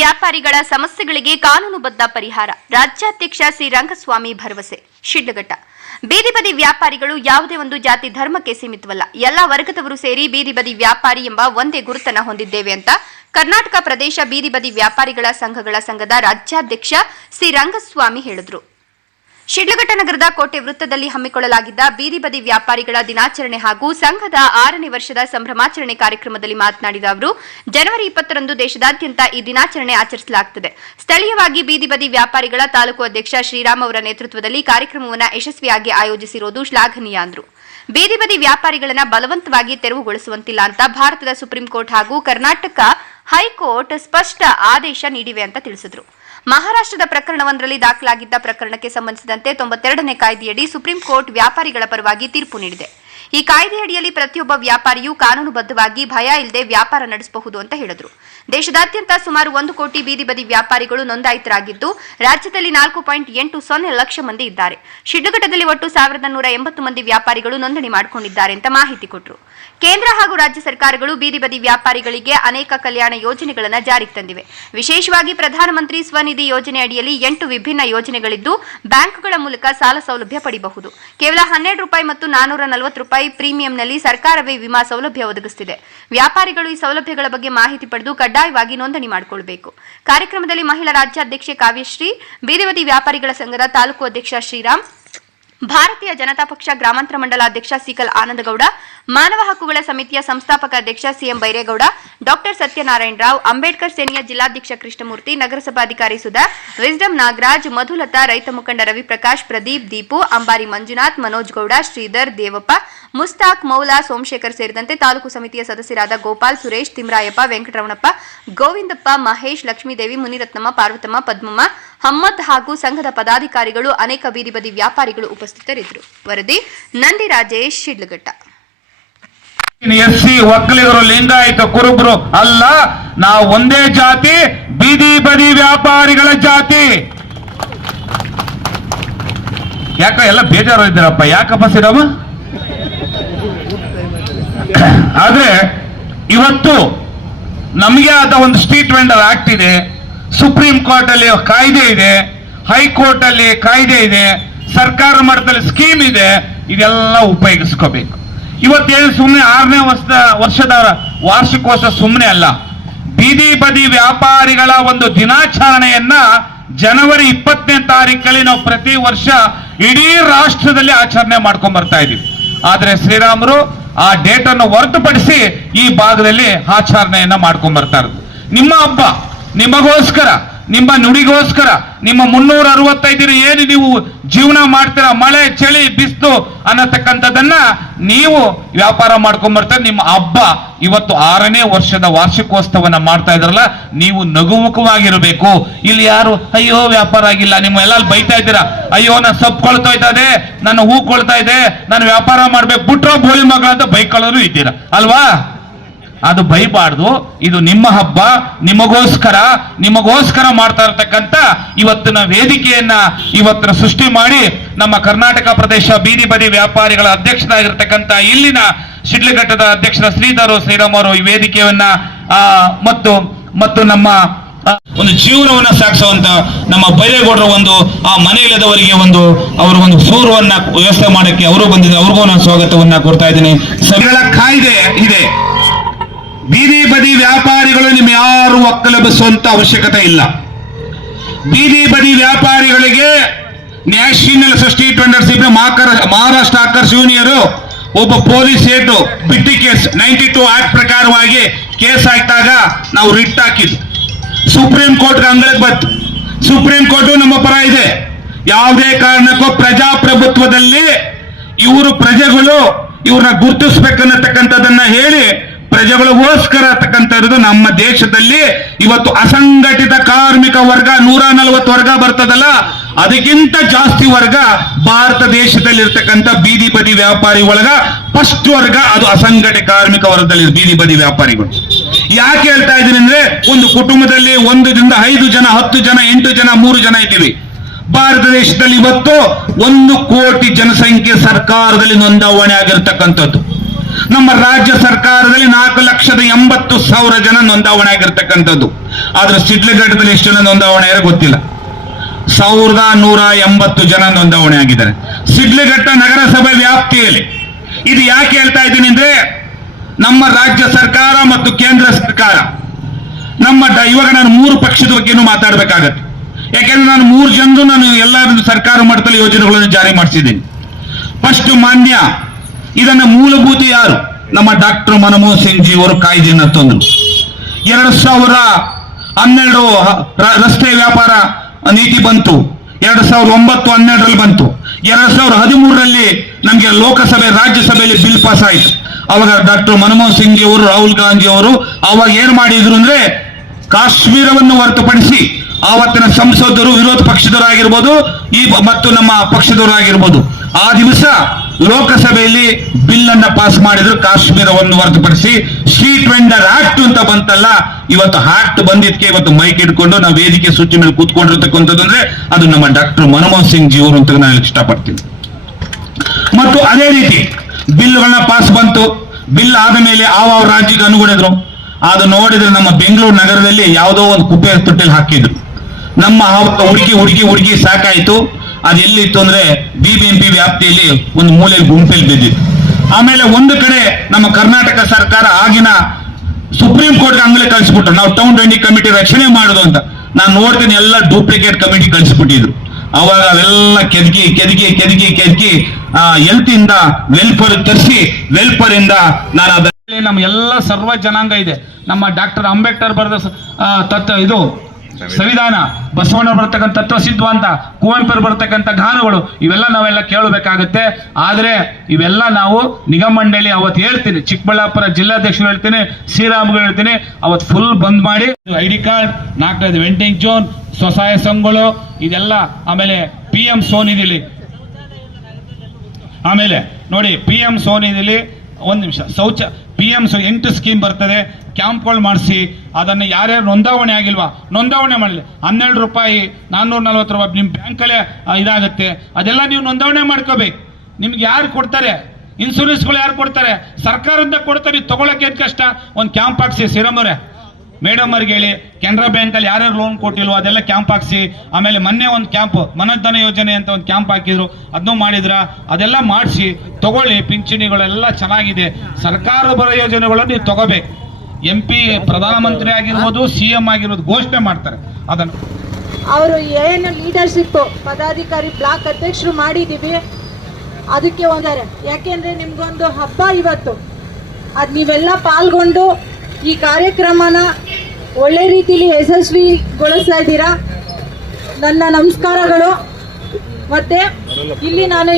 ವ್ಯಾಪಾರಿಗಳ ಸಮಸ್ಯೆಗಳಿಗೆ ಕಾನೂನುಬದ್ಧ ಪರಿಹಾರ. ರಾಜ್ಯಾಧ್ಯಕ್ಷ ಸಿ ರಂಗಸ್ವಾಮಿ ಭರವಸೆ. ಶಿಡ್ಲಘಟ್ಟ. ಬೀದಿ ಬದಿ ವ್ಯಾಪಾರಿಗಳು ಯಾವುದೇ ಒಂದು ಜಾತಿ ಧರ್ಮಕ್ಕೆ ಸೀಮಿತವಲ್ಲ. ಎಲ್ಲ ವರ್ಗದವರು ಸೇರಿ ಬೀದಿ ಬದಿ ವ್ಯಾಪಾರಿ ಎಂಬ ಒಂದೇ ಗುರುತನ್ನ ಹೊಂದಿದ್ದೇವೆ ಅಂತ ಕರ್ನಾಟಕ ಪ್ರದೇಶ ಬೀದಿ ಬದಿ ವ್ಯಾಪಾರಿಗಳ ಸಂಘಗಳ ಸಂಘದ ರಾಜ್ಯಾಧ್ಯಕ್ಷ ಸಿ ರಂಗಸ್ವಾಮಿ ಹೇಳಿದರು. ಶಿಡ್ಲಘಟ್ಟ ನಗರದ ಕೋಟೆ ವೃತ್ತದಲ್ಲಿ ಹಮ್ಮಿಕೊಳ್ಳಲಾಗಿದ್ದ ಬೀದಿ ಬದಿ ವ್ಯಾಪಾರಿಗಳ ದಿನಾಚರಣೆ ಹಾಗೂ ಸಂಘದ 6ನೇ ವರ್ಷದ ಸಂಭ್ರಮಾಚರಣೆ ಕಾರ್ಯಕ್ರಮದಲ್ಲಿ ಮಾತನಾಡಿದ ಅವರು, ಜನವರಿ 20ರಂದು ದೇಶದಾದ್ಯಂತ ಈ ದಿನಾಚರಣೆ ಆಚರಿಸಲಾಗುತ್ತದೆ. ಸ್ಥಳೀಯವಾಗಿ ಬೀದಿ ಬದಿ ವ್ಯಾಪಾರಿಗಳ ತಾಲೂಕು ಅಧ್ಯಕ್ಷ ಶ್ರೀರಾಮ್ ಅವರ ನೇತೃತ್ವದಲ್ಲಿ ಕಾರ್ಯಕ್ರಮವನ್ನು ಯಶಸ್ವಿಯಾಗಿ ಆಯೋಜಿಸಿರುವುದು ಶ್ಲಾಘನೀಯ ಅಂದರು. ಬೀದಿ ಬದಿ ವ್ಯಾಪಾರಿಗಳನ್ನ ಬಲವಂತವಾಗಿ ತೆರವುಗೊಳಿಸುವಂತಿಲ್ಲ ಅಂತ ಭಾರತದ ಸುಪ್ರೀಂ ಕೋರ್ಟ್ ಹಾಗೂ ಕರ್ನಾಟಕ ಹೈಕೋರ್ಟ್ ಸ್ಪಷ್ಟ ಆದೇಶ ನೀಡಿವೆ ಅಂತ ತಿಳಿಸಿದರು. ಮಹಾರಾಷ್ಟ್ರದ ಪ್ರಕರಣವೊಂದರಲ್ಲಿ ದಾಖಲಾಗಿದ್ದ ಪ್ರಕರಣಕ್ಕೆ ಸಂಬಂಧಿಸಿದಂತೆ 92ನೇ ಕಾಯ್ದೆಯಡಿ ಸುಪ್ರೀಂ ಕೋರ್ಟ್ ವ್ಯಾಪಾರಿಗಳ ಪರವಾಗಿ ತೀರ್ಪು ನೀಡಿದೆ. ಈ ಕಾಯ್ದೆಯಡಿಯಲ್ಲಿ ಪ್ರತಿಯೊಬ್ಬ ವ್ಯಾಪಾರಿಯೂ ಕಾನೂನುಬದ್ಧವಾಗಿ ಭಯ ಇಲ್ಲದೆ ವ್ಯಾಪಾರ ನಡೆಸಬಹುದು ಅಂತ ಹೇಳಿದರು. ದೇಶದಾದ್ಯಂತ ಸುಮಾರು 1 ಕೋಟಿ ಬೀದಿ ಬದಿ ವ್ಯಾಪಾರಿಗಳು ನೋಂದಾಯಿತರಾಗಿದ್ದು, ರಾಜ್ಯದಲ್ಲಿ 4.80 ಲಕ್ಷ ಮಂದಿ ಇದ್ದಾರೆ. ಶಿಡ್ಲಘಟ್ಟದಲ್ಲಿ ಒಟ್ಟು 1180 ಮಂದಿ ವ್ಯಾಪಾರಿಗಳು ನೋಂದಣಿ ಮಾಡಿಕೊಂಡಿದ್ದಾರೆ ಅಂತ ಮಾಹಿತಿ ಕೊಟ್ಟರು. ಕೇಂದ್ರ ಹಾಗೂ ರಾಜ್ಯ ಸರ್ಕಾರಗಳು ಬೀದಿ ಬದಿ ವ್ಯಾಪಾರಿಗಳಿಗೆ ಅನೇಕ ಕಲ್ಯಾಣ ಯೋಜನೆಗಳನ್ನು ಜಾರಿಗೆ ತಂದಿವೆ. ವಿಶೇಷವಾಗಿ ಪ್ರಧಾನಮಂತ್ರಿ ಸ್ವನಿಧಿ ಯೋಜನೆ ಅಡಿಯಲ್ಲಿ 8 ವಿಭಿನ್ನ ಯೋಜನೆಗಳಿದ್ದು, ಬ್ಯಾಂಕ್ಗಳ ಮೂಲಕ ಸಾಲ ಸೌಲಭ್ಯ ಪಡೆಯಬಹುದು. ಕೇವಲ ₹12 ಮತ್ತು ₹440 ಪ್ರೀಮಿಯಂನಲ್ಲಿ ಸರ್ಕಾರವೇ ವಿಮಾ ಸೌಲಭ್ಯ ಒದಗಿಸುತ್ತಿದೆ. ವ್ಯಾಪಾರಿಗಳು ಈ ಸೌಲಭ್ಯಗಳ ಬಗ್ಗೆ ಮಾಹಿತಿ ಪಡೆದು ಕಡ್ಡಾಯವಾಗಿ ನೋಂದಣಿ ಮಾಡಿಕೊಳ್ಳಬೇಕು. ಕಾರ್ಯಕ್ರಮದಲ್ಲಿ ಮಹಿಳಾ ರಾಜ್ಯಾಧ್ಯಕ್ಷೆ ಕಾವ್ಯಶ್ರೀ, ಬೀದಿ ಬದಿ ವ್ಯಾಪಾರಿಗಳ ಸಂಘದ ತಾಲೂಕು ಅಧ್ಯಕ್ಷ ಶ್ರೀರಾಮ್, ಭಾರತೀಯ ಜನತಾ ಪಕ್ಷ ಗ್ರಾಮಾಂತರ ಮಂಡಲ ಅಧ್ಯಕ್ಷ ಸಿಕಲ್ ಆನಂದಗೌಡ, ಮಾನವ ಹಕ್ಕುಗಳ ಸಮಿತಿಯ ಸಂಸ್ಥಾಪಕ ಅಧ್ಯಕ್ಷ ಸಿಎಂ ಬೈರೇಗೌಡ, ಡಾಕ್ಟರ್ ಸತ್ಯನಾರಾಯಣ ರಾವ್, ಅಂಬೇಡ್ಕರ್ ಸೇನೆಯ ಜಿಲ್ಲಾಧ್ಯಕ್ಷ ಕೃಷ್ಣಮೂರ್ತಿ, ನಗರಸಭಾಧಿಕಾರಿ ಸುಧಾ, ವಿಸ್ಡಮ್ ನಾಗರಾಜ್, ಮಧುಲತಾ, ರೈತ ಮುಖಂಡ ರವಿಪ್ರಕಾಶ್, ಪ್ರದೀಪ್, ದೀಪು, ಅಂಬಾರಿ ಮಂಜುನಾಥ್, ಮನೋಜ್ ಗೌಡ, ಶ್ರೀಧರ್, ದೇವಪ್ಪ, ಮುಸ್ತಾಕ್, ಮೌಲಾ, ಸೋಮಶೇಖರ್ ಸೇರಿದಂತೆ ತಾಲೂಕು ಸಮಿತಿಯ ಸದಸ್ಯರಾದ ಗೋಪಾಲ್, ಸುರೇಶ್, ತಿಮ್ರಾಯಪ್ಪ, ವೆಂಕಟರಮಣಪ್ಪ, ಗೋವಿಂದಪ್ಪ, ಮಹೇಶ್, ಲಕ್ಷ್ಮೀದೇವಿ, ಮುನಿರತ್ನಮ್ಮ, ಪಾರ್ವತಮ್ಮ, ಪದ್ಮಮ್ಮ, ಹಮ್ಮದ್ ಹಾಗೂ ಸಂಘದ ಪದಾಧಿಕಾರಿಗಳು, ಅನೇಕ ಬೀದಿ ಬದಿ ವ್ಯಾಪಾರಿಗಳು ಉಪಸ್ಥಿತರಿದ್ದರು. ವರದಿ ನಂದಿ ರಾಜೇಶ್, ಶಿಡ್ಲಘಟ್ಟ. ಎಸ್ಸಿ, ಒಕ್ಕಲಿಗರು, ಲಿಂಗಾಯತ, ಕುರುಬರು ಅಲ್ಲ, ನಾವು ಒಂದೇ ಜಾತಿ, ಬೀದಿ ಬದಿ ವ್ಯಾಪಾರಿಗಳ ಜಾತಿ. ಯಾಕ ಎಲ್ಲ ಬೇಜಾರು ಇದ್ದಾರಪ್ಪ? ಯಾಕಪ್ಪ ಸಿರಮ್ಮ? ಆದ್ರೆ ಇವತ್ತು ನಮಗೆ ಆದ ಒಂದು ಸ್ಟ್ರೀಟ್ ವೆಂಡರ್ ಆಕ್ಟ್ ಇದೆ, ಸುಪ್ರೀಂ ಕೋರ್ಟ್ ಅಲ್ಲಿ ಕಾಯ್ದೆ ಇದೆ, ಹೈಕೋರ್ಟ್ ಅಲ್ಲಿ ಕಾಯ್ದೆ ಇದೆ, ಸರ್ಕಾರ ಮಟ್ಟದಲ್ಲಿ ಸ್ಕೀಮ್ ಇದೆ. ಇದೆಲ್ಲ ಉಪಯೋಗಿಸ್ಕೋಬೇಕು. ಇವತ್ತೇನು ಸುಮ್ಮನೆ 6ನೇ ವರ್ಷದ ವಾರ್ಷಿಕೋತ್ಸವ ಸುಮ್ಮನೆ ಅಲ್ಲ. ಬೀದಿ ಬದಿ ವ್ಯಾಪಾರಿಗಳ ಒಂದು ದಿನಾಚರಣೆಯನ್ನ ಜನವರಿ 20ನೇ ತಾರೀಕಲ್ಲಿ ನಾವು ಪ್ರತಿ ವರ್ಷ ಇಡೀ ರಾಷ್ಟ್ರದಲ್ಲಿ ಆಚರಣೆ ಮಾಡ್ಕೊಂಡ್ ಬರ್ತಾ ಇದೀವಿ. ಆದ್ರೆ ಶ್ರೀರಾಮರು ಆ ಡೇಟ್ ಅನ್ನು ಹೊರತುಪಡಿಸಿ ಈ ಭಾಗದಲ್ಲಿ ಆಚರಣೆಯನ್ನ ಮಾಡ್ಕೊಂಡ್ ಬರ್ತಾ ಇರೋದು. ನಿಮ್ಮ ಹಬ್ಬ, ನಿಮಗೋಸ್ಕರ, ನಿಮ್ಮ ನುಡಿಗೋಸ್ಕರ, ನಿಮ್ಮ 365 ಏನು ನೀವು ಜೀವನ ಮಾಡ್ತೀರಾ, ಮಳೆ ಚಳಿ ಬಿಸಿಲು ಅನ್ನತಕ್ಕಂಥದ್ದನ್ನ ನೀವು ವ್ಯಾಪಾರ ಮಾಡ್ಕೊಂಡ್ ಬರ್ತಾರೆ. ನಿಮ್ಮ ಹಬ್ಬ ಇವತ್ತು 6ನೇ ವರ್ಷದ ವಾರ್ಷಿಕೋತ್ಸವನ್ನ ಮಾಡ್ತಾ ಇದ್ರಲ್ಲ, ನೀವು ನಗುಮುಖವಾಗಿರಬೇಕು. ಇಲ್ಲಿ ಯಾರು ಅಯ್ಯೋ ವ್ಯಾಪಾರ ಆಗಿಲ್ಲ, ನಿಮ್ಮ ಎಲ್ಲ ಬೈತಾ ಇದ್ದೀರಾ, ಅಯ್ಯೋ ನಾನು ಸೊಪ್ಪು ಕೊಳ್ತಾ ಇದ್ದಾರೆ, ನನ್ನ ಹೂ ಕೊಳ್ತಾ ಇದೆ, ನಾನು ವ್ಯಾಪಾರ ಮಾಡ್ಬೇಕು, ಬಿಟ್ರೋ ಬೋಳಿ ಮಗಳ ಅಂತ ಬೈಕೊಳ್ಳೋರು ಇದ್ದೀರಾ ಅಲ್ವಾ? ಅದು ಬೈಬಾರ್ದು. ಇದು ನಿಮ್ಮ ಹಬ್ಬ, ನಿಮಗೋಸ್ಕರ ಮಾಡ್ತಾ ಇರತಕ್ಕಂತ ಇವತ್ತಿನ ವೇದಿಕೆಯನ್ನ ಇವತ್ತಿನ ಸೃಷ್ಟಿ ಮಾಡಿ ನಮ್ಮ ಕರ್ನಾಟಕ ಪ್ರದೇಶ ಬೀದಿ ಬದಿ ವ್ಯಾಪಾರಿಗಳ ಅಧ್ಯಕ್ಷರಾಗಿರ್ತಕ್ಕಂಥ ಇಲ್ಲಿನ ಶಿಡ್ಲಘಟ್ಟದ ಅಧ್ಯಕ್ಷರ ಶ್ರೀರಾಮ್ ಅವರು ಈ ವೇದಿಕೆಯನ್ನ ಮತ್ತು ನಮ್ಮ ಒಂದು ಜೀವನವನ್ನ ಸಾಗಿಸುವಂತ ನಮ್ಮ ಬೈರೇಗೌಡರ ಒಂದು ಆ ಮನೆಯಿಲ್ಲದವರಿಗೆ ಅವರ ಒಂದು ಸೂರವನ್ನ ವ್ಯವಸ್ಥೆ ಮಾಡಕ್ಕೆ ಅವರು ಬಂದಿದೆ. ಅವ್ರಿಗೂ ನಾನು ಸ್ವಾಗತವನ್ನ ಕೊಡ್ತಾ ಇದ್ದೀನಿ. ಸಭೆಗಳ ಕಾಯ್ದೆ ಇದೆ. ಬೀದಿ ಬದಿ ವ್ಯಾಪಾರಿಗಳು ನಿಮ್ಮ ಯಾರು ಒಕ್ಕಲೆಬ್ಬಿಸುವಂತ ಅವಶ್ಯಕತೆ ಇಲ್ಲ. ಬೀದಿ ಬದಿ ವ್ಯಾಪಾರಿಗಳಿಗೆ ನ್ಯಾಷನಲ್ ಸ್ಟ್ರೀಟ್ ವೆಂಡರ್ಸ್ ಮಹಾರಾಷ್ಟ್ರ ಆಕರ್ಷ್ ಯೂನಿಯರು ಒಬ್ಬ ಪೊಲೀಸ್ ಏಟು ಬಿಟ್ಟಿ ಕೇಸ್ 92 ಆಕ್ಟ್ ಪ್ರಕಾರವಾಗಿ ಕೇಸ್ ಹಾಕಿದಾಗ ನಾವು ರಿಟ್ ಹಾಕಿದ್ವಿ. ಸುಪ್ರೀಂ ಕೋರ್ಟ್ ಅಂಗಳಕ್ಕೆ ಬಂತು. ಸುಪ್ರೀಂ ಕೋರ್ಟ್ ನಮ್ಮ ಪರ ಇದೆ. ಯಾವುದೇ ಕಾರಣಕ್ಕೂ ಪ್ರಜಾಪ್ರಭುತ್ವದಲ್ಲಿ ಪ್ರಜೆಗಳು ಇವ್ರನ್ನ ಗುರುತಿಸ್ಬೇಕನ್ನತಕ್ಕಂಥದ್ದನ್ನ ಹೇಳಿ ಪ್ರಜೆಗಳಿಗೋಸ್ಕರ ಇರೋದು ನಮ್ಮ ದೇಶದಲ್ಲಿ ಇವತ್ತು ಅಸಂಘಟಿತ ಕಾರ್ಮಿಕ ವರ್ಗ 140 ವರ್ಗ ಬರ್ತದಲ್ಲ, ಅದಕ್ಕಿಂತ ಜಾಸ್ತಿ ವರ್ಗ ಭಾರತ ದೇಶದಲ್ಲಿ ಇರ್ತಕ್ಕಂಥ ಬೀದಿ ಬದಿ ವ್ಯಾಪಾರಿ ಒಳಗ ಫಸ್ಟ್ ವರ್ಗ ಅದು ಅಸಂಘಟಿತ ಕಾರ್ಮಿಕ ವರ್ಗದಲ್ಲಿ ಬೀದಿ ಬದಿ ವ್ಯಾಪಾರಿಗಳು. ಯಾಕೆ ಹೇಳ್ತಾ ಇದ್ದೀನಿ ಅಂದ್ರೆ, ಒಂದು ಕುಟುಂಬದಲ್ಲಿ 1 ರಿಂದ 5 ಜನ, 10 ಜನ, 8 ಜನ, 3 ಜನ ಇದ್ದೀವಿ. ಭಾರತ ದೇಶದಲ್ಲಿ ಇವತ್ತು 1 ಕೋಟಿ ಜನಸಂಖ್ಯೆ ಸರ್ಕಾರದಲ್ಲಿ ನೋಂದಾವಣೆ ಆಗಿರ್ತಕ್ಕಂಥದ್ದು. ನಮ್ಮ ರಾಜ್ಯ ಸರ್ಕಾರದಲ್ಲಿ 4,80,000 ಜನ ನೋಂದಾವಣೆ ಆಗಿರ್ತಕ್ಕಂಥದ್ದು. ಆದ್ರೆ ಶಿಡ್ಲಘಟ್ಟದಲ್ಲಿ ಎಷ್ಟು ಜನ ನೋಂದಾವಣೆ ಆಗಿದೆ ಗೊತ್ತಿಲ್ಲ. 1,180 ಜನ ನೋಂದಾವಣೆ ಆಗಿದ್ದಾರೆ ಶಿಡ್ಲಘಟ್ಟ ನಗರಸಭೆ ವ್ಯಾಪ್ತಿಯಲ್ಲಿ. ಇದು ಯಾಕೆ ಹೇಳ್ತಾ ಇದ್ದೀನಿ ಅಂದ್ರೆ, ನಮ್ಮ ರಾಜ್ಯ ಸರ್ಕಾರ ಮತ್ತು ಕೇಂದ್ರ ಸರ್ಕಾರ ಇವಾಗ ನಾನು 3 ಪಕ್ಷದ ಬಗ್ಗೆನೂ ಮಾತಾಡಬೇಕಾಗತ್ತೆ. ಯಾಕೆಂದ್ರೆ ನಾನು 3 ಜನರು ನಾನು ಎಲ್ಲ ಸರ್ಕಾರ ಮಟ್ಟದಲ್ಲಿ ಯೋಜನೆಗಳನ್ನು ಜಾರಿ ಮಾಡಿಸಿದ್ದೀನಿ. ಫಸ್ಟ್ ಮಾನ್ಯ ಇದನ್ನ ಮೂಲಭೂತ ಯಾರು? ನಮ್ಮ ಡಾಕ್ಟರ್ ಮನಮೋಹನ್ ಸಿಂಗ್ ಜಿ ಅವರು ಕಾಯ್ದೆಯನ್ನು ತಂದ್ರು. 2012 ರಸ್ತೆ ವ್ಯಾಪಾರ ನೀತಿ ಬಂತು. 2009-12ರಲ್ಲಿ ಬಂತು. 2013ರಲ್ಲಿ ನಮಗೆ ಲೋಕಸಭೆ ರಾಜ್ಯಸಭೆಯಲ್ಲಿ ಬಿಲ್ ಪಾಸ್ ಆಯಿತು. ಅವಾಗ ಡಾಕ್ಟರ್ ಮನಮೋಹನ್ ಸಿಂಗ್ ಜಿ ಅವರು, ರಾಹುಲ್ ಗಾಂಧಿ ಅವರು ಅವಾಗ ಏನ್ ಮಾಡಿದ್ರು ಅಂದ್ರೆ, ಕಾಶ್ಮೀರವನ್ನು ಹೊರತುಪಡಿಸಿ ಆವತ್ತಿನ ಸಂಸದರು, ವಿರೋಧ ಪಕ್ಷದವರಾಗಿರ್ಬೋದು ಮತ್ತು ನಮ್ಮ ಪಕ್ಷದವರಾಗಿರ್ಬೋದು, ಆ ದಿವಸ ಲೋಕಸಭೆಯಲ್ಲಿ ಬಿಲ್ ಅನ್ನ ಪಾಸ್ ಮಾಡಿದ್ರು. ಕಾಶ್ಮೀರವನ್ನು ಹೊರತುಪಡಿಸಿ ಸ್ಟ್ರೀಟ್ ವೆಂಡರ್ ಆಕ್ಟ್ ಅಂತ ಬಂತಲ್ಲ, ಇವತ್ತು ಆಕ್ಟ್ ಬಂದಿದ್ಕೆ ಇವತ್ತು ಮೈಕ್ ಇಟ್ಕೊಂಡು ನಾವು ವೇದಿಕೆ ಸೂಚಿ ಮೇಲೆ ಕೂತ್ಕೊಂಡಿರ್ತಕ್ಕಂಥದ್ದು ಅಂದ್ರೆ ಅದು ನಮ್ಮ ಡಾಕ್ಟರ್ ಮನಮೋಹನ್ ಸಿಂಗ್ ಜಿ ಅವರು ಅಂತ ನಾನು ಇಷ್ಟಪಡ್ತೀನಿ. ಮತ್ತು ಅದೇ ರೀತಿ ಬಿಲ್ಗಳನ್ನ ಪಾಸ್ ಬಂತು. ಬಿಲ್ ಆದ ಮೇಲೆ ಆವ ರಾಜ್ಯಕ್ಕೆ ಅನುಗುಣಿದ್ರು. ಅದು ನೋಡಿದ್ರೆ ನಮ್ಮ ಬೆಂಗಳೂರು ನಗರದಲ್ಲಿ ಯಾವುದೋ ಒಂದು ಕುಪ್ಪೆ ತೊಟ್ಟೆಲಿ ಹಾಕಿದ್ರು. ನಮ್ಮ ಹುಡುಗಿ ಸಾಕಾಯ್ತು. ಅದು ಎಲ್ಲಿತ್ತು ಅಂದ್ರೆ BBMP ವ್ಯಾಪ್ತಿಯಲ್ಲಿ ಒಂದು ಮೂಲೆಯಲ್ಲಿ ಗುಂಪಲ್ಲಿ ಬಿದ್ದಿತ್ತು. ಆಮೇಲೆ ಒಂದು ಕಡೆ ನಮ್ಮ ಕರ್ನಾಟಕ ಸರ್ಕಾರ ಆಗಿನ ಸುಪ್ರೀಂ ಕೋರ್ಟ್ಗೆ ಅಂಗಲೇ ಕಳಿಸ್ಬಿಟ್ರು, ನಾವು ಟೌನ್ ರೆಂಡಿ ಕಮಿಟಿ ರಚನೆ ಮಾಡೋದು ಅಂತ. ನಾನು ನೋಡ್ತೀನಿ ಎಲ್ಲ ಡೂಪ್ಲಿಕೇಟ್ ಕಮಿಟಿ ಕಳಿಸ್ಬಿಟ್ಟಿದ್ರು. ಅವಾಗ ಅವೆಲ್ಲ ಕೆದಕಿ ಹೆಲ್ತ್ ಇಂದ ವೆಲ್ಫೇರ್ ತರಿಸಿ, ವೆಲ್ಫೇರ್ ಇಂದ ನಾನು ಅದರಲ್ಲಿ ನಮ್ಮ ಎಲ್ಲ ಸರ್ವ ಜನಾಂಗ ಇದೆ. ನಮ್ಮ ಡಾಕ್ಟರ್ ಅಂಬೇಡ್ಕರ್ ಬರೆದ ಇದು ಸಂವಿಧಾನ, ಬಸವಣ್ಣ ಬರ್ತಕ್ಕಂಥ ತತ್ವ ಸಿದ್ಧಾಂತ, ಕುವೆಂಪು ಬರ್ತಕ್ಕಂಥ ಗಾನಗಳು, ಇವೆಲ್ಲ ನಾವೆಲ್ಲ ಕೇಳಬೇಕಾಗತ್ತೆ. ಆದ್ರೆ ಇವೆಲ್ಲ ನಾವು ನಿಗಮ ಮಂಡಳಿ ಅವತ್ತು ಹೇಳ್ತೀನಿ, ಚಿಕ್ಕಬಳ್ಳಾಪುರ ಜಿಲ್ಲಾಧ್ಯಕ್ಷರು ಹೇಳ್ತೀನಿ, ಶ್ರೀರಾಮ್ಗಳು ಹೇಳ್ತೀನಿ, ಅವತ್ತು ಫುಲ್ ಬಂದ್ ಮಾಡಿ ID ಕಾರ್ಡ್, 4 ವೆಂಟಿಂಗ್ ಝೋನ್, ಸ್ವಸಹಾಯ ಸಂಘಗಳು ಇದೆಲ್ಲ, ಆಮೇಲೆ PM ಸೋನಿಧಿಲಿ, ಆಮೇಲೆ ನೋಡಿ PM ಸೋನಿಧಿಲಿ ಒಂದು ನಿಮಿಷ PM 8 ಸ್ಕೀಮ್ ಬರ್ತದೆ. ಕ್ಯಾಂಪ್ಗಳು ಮಾಡಿಸಿ ಅದನ್ನು ಯಾರ್ಯಾರು ನೋಂದಾವಣೆ ಆಗಿಲ್ವಾ ನೋಂದಾವಣೆ ಮಾಡಲಿ. 12 ರೂಪಾಯಿ 440 ರೂಪಾಯಿ ನಿಮ್ಮ ಬ್ಯಾಂಕಲ್ಲೇ ಇದಾಗುತ್ತೆ. ಅದೆಲ್ಲ ನೀವು ನೋಂದಾವಣೆ ಮಾಡ್ಕೋಬೇಕು. ನಿಮ್ಗೆ ಯಾರು ಕೊಡ್ತಾರೆ? ಇನ್ಸೂರೆನ್ಸ್ಗಳು ಯಾರು ಕೊಡ್ತಾರೆ? ಸರ್ಕಾರದಿಂದ ಕೊಡ್ತಾರೆ. ತಗೊಳಕ್ಕೆ ಏನ್ ಕಷ್ಟ? ಒಂದು ಕ್ಯಾಂಪ್ ಹಾಕ್ಸಿ ಶ್ರೀರಾಮರೇ, ಮೇಡಮ್ ಅವ್ರಿಗೆ ಹೇಳಿ, ಕೆನರಾ ಬ್ಯಾಂಕಲ್ಲಿ ಯಾರ್ಯಾರು ಲೋನ್ ಕೊಟ್ಟಿಲ್ವೋ ಅದೆಲ್ಲ ಕ್ಯಾಂಪ್ ಹಾಕ್ಸಿ. ಆಮೇಲೆ ಮೊನ್ನೆ ಒಂದು ಕ್ಯಾಂಪ್ ಮನಧನ ಯೋಜನೆ ಅಂತ ಒಂದು ಕ್ಯಾಂಪ್ ಹಾಕಿದ್ರು, ಅದನ್ನು ಮಾಡಿದ್ರ, ಅದೆಲ್ಲ ಮಾಡಿಸಿ ತಗೊಳ್ಳಿ. ಪಿಂಚಣಿಗಳೆಲ್ಲ ಚೆನ್ನಾಗಿದೆ. ಸರ್ಕಾರದ ಬರೋ ಯೋಜನೆಗಳನ್ನು ನೀವು ತಗೋಬೇಕು. MP ಪ್ರಧಾನಮಂತ್ರಿ ಆಗಿರ್ಬೋದು, CM ಆಗಿರ್ಬೋದು ಘೋಷಣೆ ಮಾಡ್ತಾರೆ. ಅದನ್ನು ಅವರು ಏನು ಲೀಡರ್ಶಿಪ್ ಪದಾಧಿಕಾರಿ ಬ್ಲಾಕ್ ಅಧ್ಯಕ್ಷರು ಮಾಡಿದ್ದೀವಿ ಅದಕ್ಕೆ ಒಂದಾರೆ. ಯಾಕೆಂದ್ರೆ ನಿಮ್ಗೊಂದು ಹಬ್ಬ ಇವತ್ತು, ಅದು ನೀವೆಲ್ಲ ಪಾಲ್ಗೊಂಡು ಈ ಕಾರ್ಯಕ್ರಮನ ಒಳ್ಳೆ ರೀತಿಯಲ್ಲಿ ಯಶಸ್ವಿಗೊಳಿಸ್ತಾ ಇದ್ದೀರಾ. ನನ್ನ ನಮಸ್ಕಾರಗಳು. ಮತ್ತೆ ಇಲ್ಲಿ ನಾನು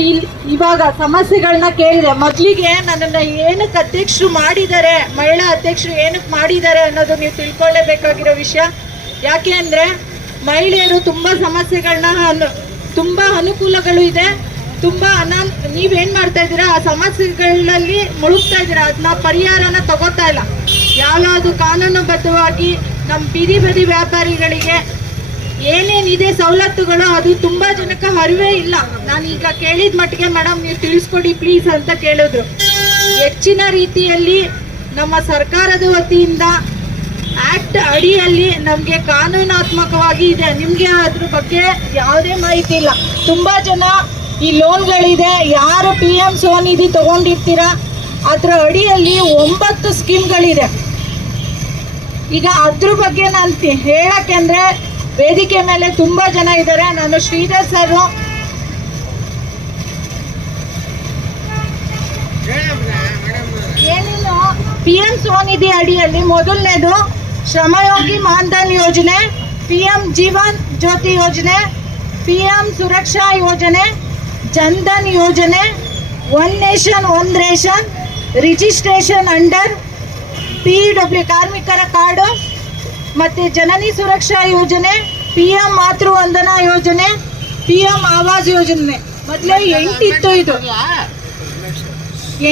ಇವಾಗ ಸಮಸ್ಯೆಗಳನ್ನ ಕೇಳಿದೆ. ಮೊದಲಿಗೆ ನನ್ನನ್ನು ಏನಕ್ಕೆ ಅಧ್ಯಕ್ಷರು ಮಾಡಿದ್ದಾರೆ, ಮಹಿಳಾ ಅಧ್ಯಕ್ಷರು ಏನಕ್ಕೆ ಮಾಡಿದ್ದಾರೆ ಅನ್ನೋದು ನೀವು ತಿಳ್ಕೊಳ್ಳೇಬೇಕಾಗಿರೋ ವಿಷಯ. ಯಾಕೆ ಅಂದರೆ ಮಹಿಳೆಯರು ತುಂಬ ಸಮಸ್ಯೆಗಳನ್ನ, ತುಂಬ ಅನುಕೂಲಗಳು ಇದೆ, ತುಂಬ ನೀವೇನು ಮಾಡ್ತಾ ಇದ್ದೀರಾ, ಆ ಸಮಸ್ಯೆಗಳಲ್ಲಿ ಮುಳುಗ್ತಾ ಇದ್ದೀರಾ, ಅದನ್ನ ಪರಿಹಾರನ ತಗೋತಾ ಇಲ್ಲ. ಯಾವ್ಯಾವುದು ಕಾನೂನುಬದ್ಧವಾಗಿ ನಮ್ಮ ಬೀದಿ ಬದಿ ವ್ಯಾಪಾರಿಗಳಿಗೆ ಏನೇನಿದೆ ಸವಲತ್ತುಗಳು ಅದು ತುಂಬ ಜನಕ್ಕೆ ಅರಿವೇ ಇಲ್ಲ. ನಾನು ಈಗ ಕೇಳಿದ ಮಟ್ಟಿಗೆ ಮೇಡಮ್ ನೀವು ತಿಳಿಸ್ಕೊಡಿ ಪ್ಲೀಸ್ ಅಂತ ಕೇಳಿದ್ರು. ಹೆಚ್ಚಿನ ರೀತಿಯಲ್ಲಿ ನಮ್ಮ ಸರ್ಕಾರದ ವತಿಯಿಂದ ಆಕ್ಟ್ ಅಡಿಯಲ್ಲಿ ನಮಗೆ ಕಾನೂನಾತ್ಮಕವಾಗಿ ಇದೆ. ನಿಮಗೆ ಅದ್ರ ಬಗ್ಗೆ ಯಾವುದೇ ಮಾಹಿತಿ ಇಲ್ಲ. ತುಂಬ ಜನ ಈ ಲೋನ್ಗಳಿದೆ, ಯಾರು PM ಸ್ವನಿಧಿ ತಗೊಂಡಿರ್ತೀರಾ ಅದರ ಅಡಿಯಲ್ಲಿ 9 ಸ್ಕೀಮ್ಗಳಿದೆ. ಈಗ ಅದ್ರ ಬಗ್ಗೆ ನಾನು ಹೇಳಕ್ಕೆಂದ್ರೆ ವೇದಿಕೆ ಮೇಲೆ ತುಂಬ ಜನ ಇದ್ದಾರೆ. ನಾನು ಶ್ರೀಧರ್ ಸರ್ ಏನೇನು PM ಸ್ವನಿಧಿ ಅಡಿಯಲ್ಲಿ ಮೊದಲನೇದು ಶ್ರಮಯೋಗಿ ಮಾನ್ಧನ್ ಯೋಜನೆ, PM ಜೀವನ್ ಜ್ಯೋತಿ ಯೋಜನೆ, PM ಸುರಕ್ಷಾ ಯೋಜನೆ, ಜನ್ಧನ್ ಯೋಜನೆ, one nation one ration, registration under PW ಕಾರ್ಮಿಕರ ಕಾರ್ಡು, ಮತ್ತೆ ಜನನಿ ಸುರಕ್ಷಾ ಯೋಜನೆ, PM ಮಾತೃ ವಂದನಾ ಯೋಜನೆ, PM ಆವಾಸ್ ಯೋಜನೆ. ಮೊದಲೇ 8 ಇತ್ತು, ಇದು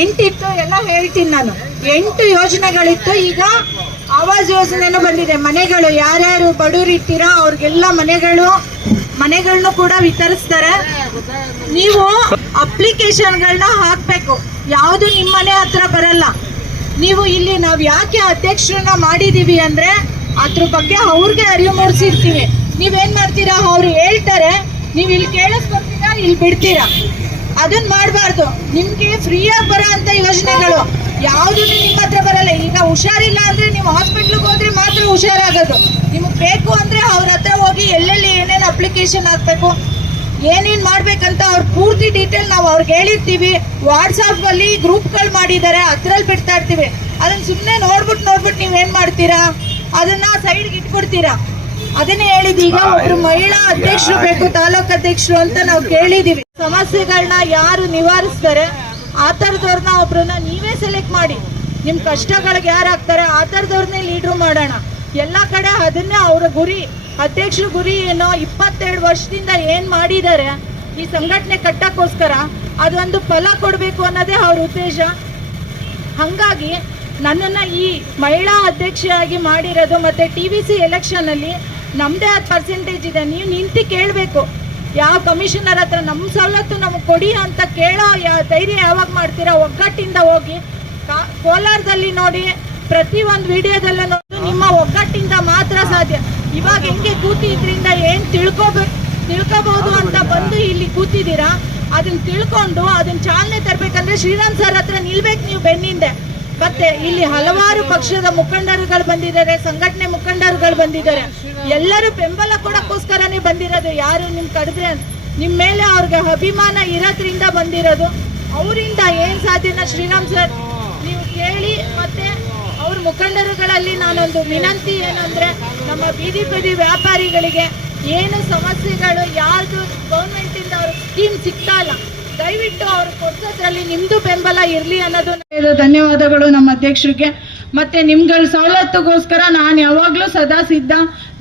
8 ಇತ್ತು, ಎಲ್ಲ ಹೇಳ್ತೀನಿ ನಾನು. 8 ಯೋಜನೆಗಳಿತ್ತು. ಈಗ ಆವಾಸ್ ಯೋಜನೆನೂ ಬಂದಿದೆ. ಮನೆಗಳು ಯಾರ್ಯಾರು ಬಡವರು ಇರ್ತೀರಾ ಅವ್ರಿಗೆಲ್ಲ ಮನೆಗಳನ್ನು ಕೂಡ ವಿತರಿಸ್ತಾರೆ. ನೀವು ಅಪ್ಲಿಕೇಶನ್ಗಳನ್ನ ಹಾಕ್ಬೇಕು. ಯಾವುದು ನಿಮ್ಮನೆ ಹತ್ರ ಬರಲ್ಲ. ನೀವು ಇಲ್ಲಿ ನಾವು ಯಾಕೆ ಅಧ್ಯಕ್ಷರನ್ನ ಮಾಡಿದೀವಿ ಅಂದ್ರೆ ಅದ್ರ ಬಗ್ಗೆ ಅವ್ರಿಗೆ ಅರಿವು ಮೂಡಿಸಿರ್ತೀವಿ. ನೀವೇನ್ ಮಾಡ್ತೀರಾ, ಅವ್ರು ಹೇಳ್ತಾರೆ, ನೀವು ಇಲ್ಲಿ ಕೇಳಿಸ್ಕೊತೀರಾ, ಇಲ್ಲಿ ಬಿಡ್ತೀರಾ. ಅದನ್ನ ಮಾಡಬಾರ್ದು. ನಿಮ್ಗೆ ಫ್ರೀಯಾಗಿ ಬರೋ ಅಂತ ಯೋಜನೆಗಳು ಯಾವುದು ನಿಮ್ಮ ಹತ್ರ ಬರಲ್ಲ. ಈಗ ಹುಷಾರಿಲ್ಲ ಅಂದ್ರೆ ನೀವು ಹಾಸ್ಪಿಟ್ಲಿಗೆ ಹೋದ್ರೆ ಮಾತ್ರ ಹುಷಾರಾಗೋದು. ನಿಮಗೆ ಬೇಕು ಅಂದ್ರೆ ಅವ್ರ ಹತ್ರ ಹೋಗಿ ಎಲ್ಲೆಲ್ಲಿ ಏನೇನು ಅಪ್ಲಿಕೇಶನ್ ಹಾಕ್ಬೇಕು, ಏನೇನು ಮಾಡ್ಬೇಕಂತ ಅವ್ರ ಪೂರ್ತಿ ಡೀಟೇಲ್ ನಾವು ಅವ್ರಿಗೆ ಹೇಳಿರ್ತೀವಿ. ವಾಟ್ಸಾಪ್ ಅಲ್ಲಿ ಗ್ರೂಪ್ಗಳು ಮಾಡಿದ್ದಾರೆ, ಅದ್ರಲ್ಲಿ ಬಿಡ್ತಾ ಇರ್ತೀವಿ. ಅದನ್ನ ಸುಮ್ಮನೆ ನೋಡ್ಬಿಟ್ಟು ನೀವೇನ್ ಮಾಡ್ತೀರಾ, ಅದನ್ನ ಸೈಡ್ಗೆ ಇಟ್ಬಿಡ್ತೀರಾ. ಅದನ್ನೇ ಹೇಳಿದ್, ಈಗ ಒಬ್ರು ಮಹಿಳಾ ಅಧ್ಯಕ್ಷರು ಬೇಕು, ತಾಲೂಕ್ ಅಧ್ಯಕ್ಷರು ಅಂತ ನಾವು ಕೇಳಿದೀವಿ. ಸಮಸ್ಯೆಗಳನ್ನ ಯಾರು ನಿವಾರಿಸ್ತಾರೆ ಆ ಥರದವ್ರನ್ನ ಒಬ್ರನ್ನ ನೀವೇ ಸೆಲೆಕ್ಟ್ ಮಾಡಿ. ನಿಮ್ ಕಷ್ಟಗಳಿಗೆ ಯಾರು ಆಗ್ತಾರೆ ಆ ಥರದವ್ರನ್ನೇ ಲೀಡ್ರು ಮಾಡೋಣ. ಎಲ್ಲ ಕಡೆ ಅದನ್ನೇ ಅವರ ಗುರಿ, ಅಧ್ಯಕ್ಷರ ಗುರಿ ಏನೋ 22 ವರ್ಷದಿಂದ ಏನ್ ಮಾಡಿದ್ದಾರೆ ಈ ಸಂಘಟನೆ ಕಟ್ಟಕ್ಕೋಸ್ಕರ, ಅದೊಂದು ಫಲ ಕೊಡಬೇಕು ಅನ್ನೋದೇ ಅವ್ರ ಉದ್ದೇಶ. ಹಂಗಾಗಿ ನನ್ನನ್ನು ಈ ಮಹಿಳಾ ಅಧ್ಯಕ್ಷೆಯಾಗಿ ಮಾಡಿರೋದು. ಮತ್ತು TVC ಎಲೆಕ್ಷನಲ್ಲಿ ನಮ್ಮದೇ 10% ಇದೆ. ನೀವು ನಿಂತು ಕೇಳಬೇಕು, ಯಾವ ಕಮಿಷನರ್ ಹತ್ರ ನಮ್ಮ ಸವಲತ್ತು ನಮಗೆ ಕೊಡಿ ಅಂತ ಕೇಳೋ ಧೈರ್ಯ ಯಾವಾಗ ಮಾಡ್ತೀರಾ? ಒಗ್ಗಟ್ಟಿಂದ ಹೋಗಿ. ಕೋಲಾರದಲ್ಲಿ ನೋಡಿ, ಪ್ರತಿ ಒಂದು ವಿಡಿಯೋದಲ್ಲೂ ನೋಡಿ, ನಿಮ್ಮ ಒಗ್ಗಟ್ಟಿಂದ ಮಾತ್ರ ಸಾಧ್ಯ. ಇವಾಗ ಹೆಂಗೆ ಕೂತಿದ್ರಿಂದ ಏನು ತಿಳ್ಕೋಬಹುದು ಅಂತ ಬಂದು ಇಲ್ಲಿ ಕೂತಿದ್ದೀರಾ, ಅದನ್ನ ತಿಳ್ಕೊಂಡು ಅದನ್ನ ಚಾಲನೆ ತರಬೇಕಂದ್ರೆ ಶ್ರೀರಾಮ್ ಸರ್ ಹತ್ರ ನಿಲ್ಬೇಕು ನೀವು ಬೆನ್ನಿಂದೆ. ಮತ್ತೆ ಇಲ್ಲಿ ಹಲವಾರು ಪಕ್ಷದ ಮುಖಂಡರುಗಳು ಬಂದಿದ್ದಾರೆ, ಸಂಘಟನೆ ಮುಖಂಡರುಗಳು ಬಂದಿದ್ದಾರೆ. ಎಲ್ಲರೂ ಬೆಂಬಲ ಕೊಡಕ್ಕೋಸ್ಕರನೇ ಬಂದಿರೋದು. ಯಾರು ನಿಮ್ ಕಡಿದ್ರೆ ನಿಮ್ ಮೇಲೆ ಅವ್ರಿಗೆ ಅಭಿಮಾನ ಇರೋದ್ರಿಂದ ಬಂದಿರೋದು. ಅವರಿಂದ ಏನ್ ಸಾಧ್ಯನ ಶ್ರೀರಾಮ್ ಸರ್ ನೀವು ಕೇಳಿ. ಮತ್ತೆ ಅವ್ರ ಮುಖಂಡರುಗಳಲ್ಲಿ ನಾನೊಂದು ವಿನಂತಿ ಏನಂದ್ರೆ, ನಮ್ಮ ಬೀದಿ ವ್ಯಾಪಾರಿಗಳಿಗೆ ಏನು ಸಮಸ್ಯೆಗಳು, ಯಾರ್ದು ಗೌರ್ಮೆಂಟ್ ಇಂದ ಅವ್ರ ಸ್ಕೀಮ್ ಸಿಗ್ತಾ ಇಲ್ಲ, ದಯವಿಟ್ಟು ಅವ್ರು ಕೊಡ್ಸೋದ್ರಲ್ಲಿ ನಿಮ್ದು ಬೆಂಬಲ ಇರ್ಲಿ ಅನ್ನೋದು. ಧನ್ಯವಾದಗಳು ನಮ್ಮ ಅಧ್ಯಕ್ಷರಿಗೆ. ಮತ್ತೆ ನಿಮ್ಗಳ ಸವಲತ್ತುಗೋಸ್ಕರ ನಾನು ಯಾವಾಗ್ಲೂ ಸದಾ ಸಿದ್ಧ.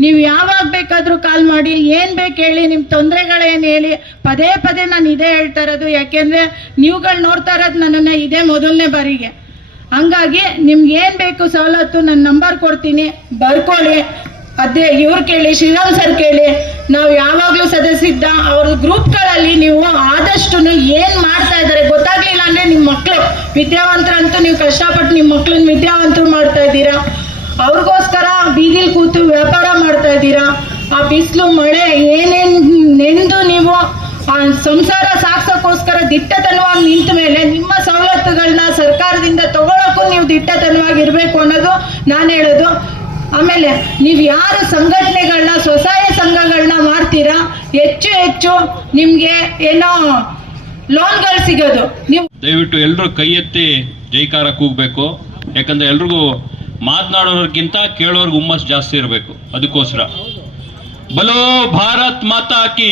ನೀವು ಯಾವಾಗ ಬೇಕಾದ್ರೂ ಕಾಲ್ ಮಾಡಿ, ಏನ್ ಬೇಕು ಹೇಳಿ, ನಿಮ್ ತೊಂದರೆಗಳೇನು ಹೇಳಿ. ಪದೇ ನಾನು ಇದೇ ಹೇಳ್ತಾ ಇರೋದು, ಯಾಕೆಂದ್ರೆ ನೀವುಗಳು ನೋಡ್ತಾ ಇರೋದು ನನ್ನನ್ನ ಇದೇ ಮೊದಲನೇ ಬಾರಿಗೆ. ಹಂಗಾಗಿ ನಿಮ್ಗೆ ಏನ್ ಬೇಕು ಸವಲತ್ತು, ನನ್ನ ನಂಬರ್ ಕೊಡ್ತೀನಿ, ಬರ್ಕೊಳ್ಳಿ. ಅದೇ ಇವ್ರು ಕೇಳಿ, ಶ್ರೀರಾಮ್ ಸರ್ ಕೇಳಿ, ನಾವು ಯಾವಾಗ್ಲೂ ಸದಸ್ಯರಿದ್ದ. ಅವ್ರ ಗ್ರೂಪ್ಗಳಲ್ಲಿ ನೀವು ಆದಷ್ಟು ಏನ್ ಮಾಡ್ತಾ ಇದ್ದಾರೆ ಗೊತ್ತಾಗ್ಲಿಲ್ಲ ಅಂದ್ರೆ ನಿಮ್ಮ ಮಕ್ಳು ವಿದ್ಯಾವಂತರಂತೂ ನೀವು ಕಷ್ಟಪಟ್ಟು ನಿಮ್ಮ ಮಕ್ಳನ್ನ ವಿದ್ಯಾವಂತರು ಮಾಡ್ತಾ ಇದ್ದೀರಾ. ಅವ್ರಿಗೋಸ್ಕರ ಬೀದಿಲ್ ಕೂತು ವ್ಯಾಪಾರ ಮಾಡ್ತಾ ಇದ್ದೀರಾ. ಆ ಬಿಸಿಲು ಮಳೆ ಏನೇನ್ ನೆಂದು ನೀವು ಆ ಸಂಸಾರ ಸಾಕ್ಸೋಕ್ಕೋಸ್ಕರ ದಿಟ್ಟತನವಾಗಿ ನಿಂತ ಮೇಲೆ ನಿಮ್ಮ ಸವಲತ್ತುಗಳನ್ನ ಸರ್ಕಾರದಿಂದ ತಗೊಳಕ್ಕೂ ನೀವು ದಿಟ್ಟತನವಾಗಿ ಇರ್ಬೇಕು ಅನ್ನೋದು ನಾನು ಹೇಳೋದು. ಆಮೇಲೆ ನೀವು ಯಾರು ಸಂಘಟನೆಗಳನ್ನ, ಸ್ವಸಹಾಯ ಸಂಘಗಳನ್ನ ಮಾಡ್ತೀರಾ, ಹೆಚ್ಚು ನಿಮ್ಗೆ ಏನೋ ಲೋನ್ಗಳು ಸಿಗೋದು. ನೀವು ದಯವಿಟ್ಟು ಎಲ್ಲರೂ ಕೈ ಎತ್ತಿ ಜೈಕಾರ ಕೂಗಬೇಕು. ಯಾಕಂದ್ರೆ ಎಲ್ರಿಗೂ ಮಾತನಾಡೋರ್ಗಿಂತ ಕೇಳೋರ್ಗೆ ಹುಮ್ಮಸ್ ಜಾಸ್ತಿ ಇರಬೇಕು. ಅದಕ್ಕೋಸ್ಕರ ಬಲೋ ಭಾರತ್ ಮಾತಾ ಕಿ.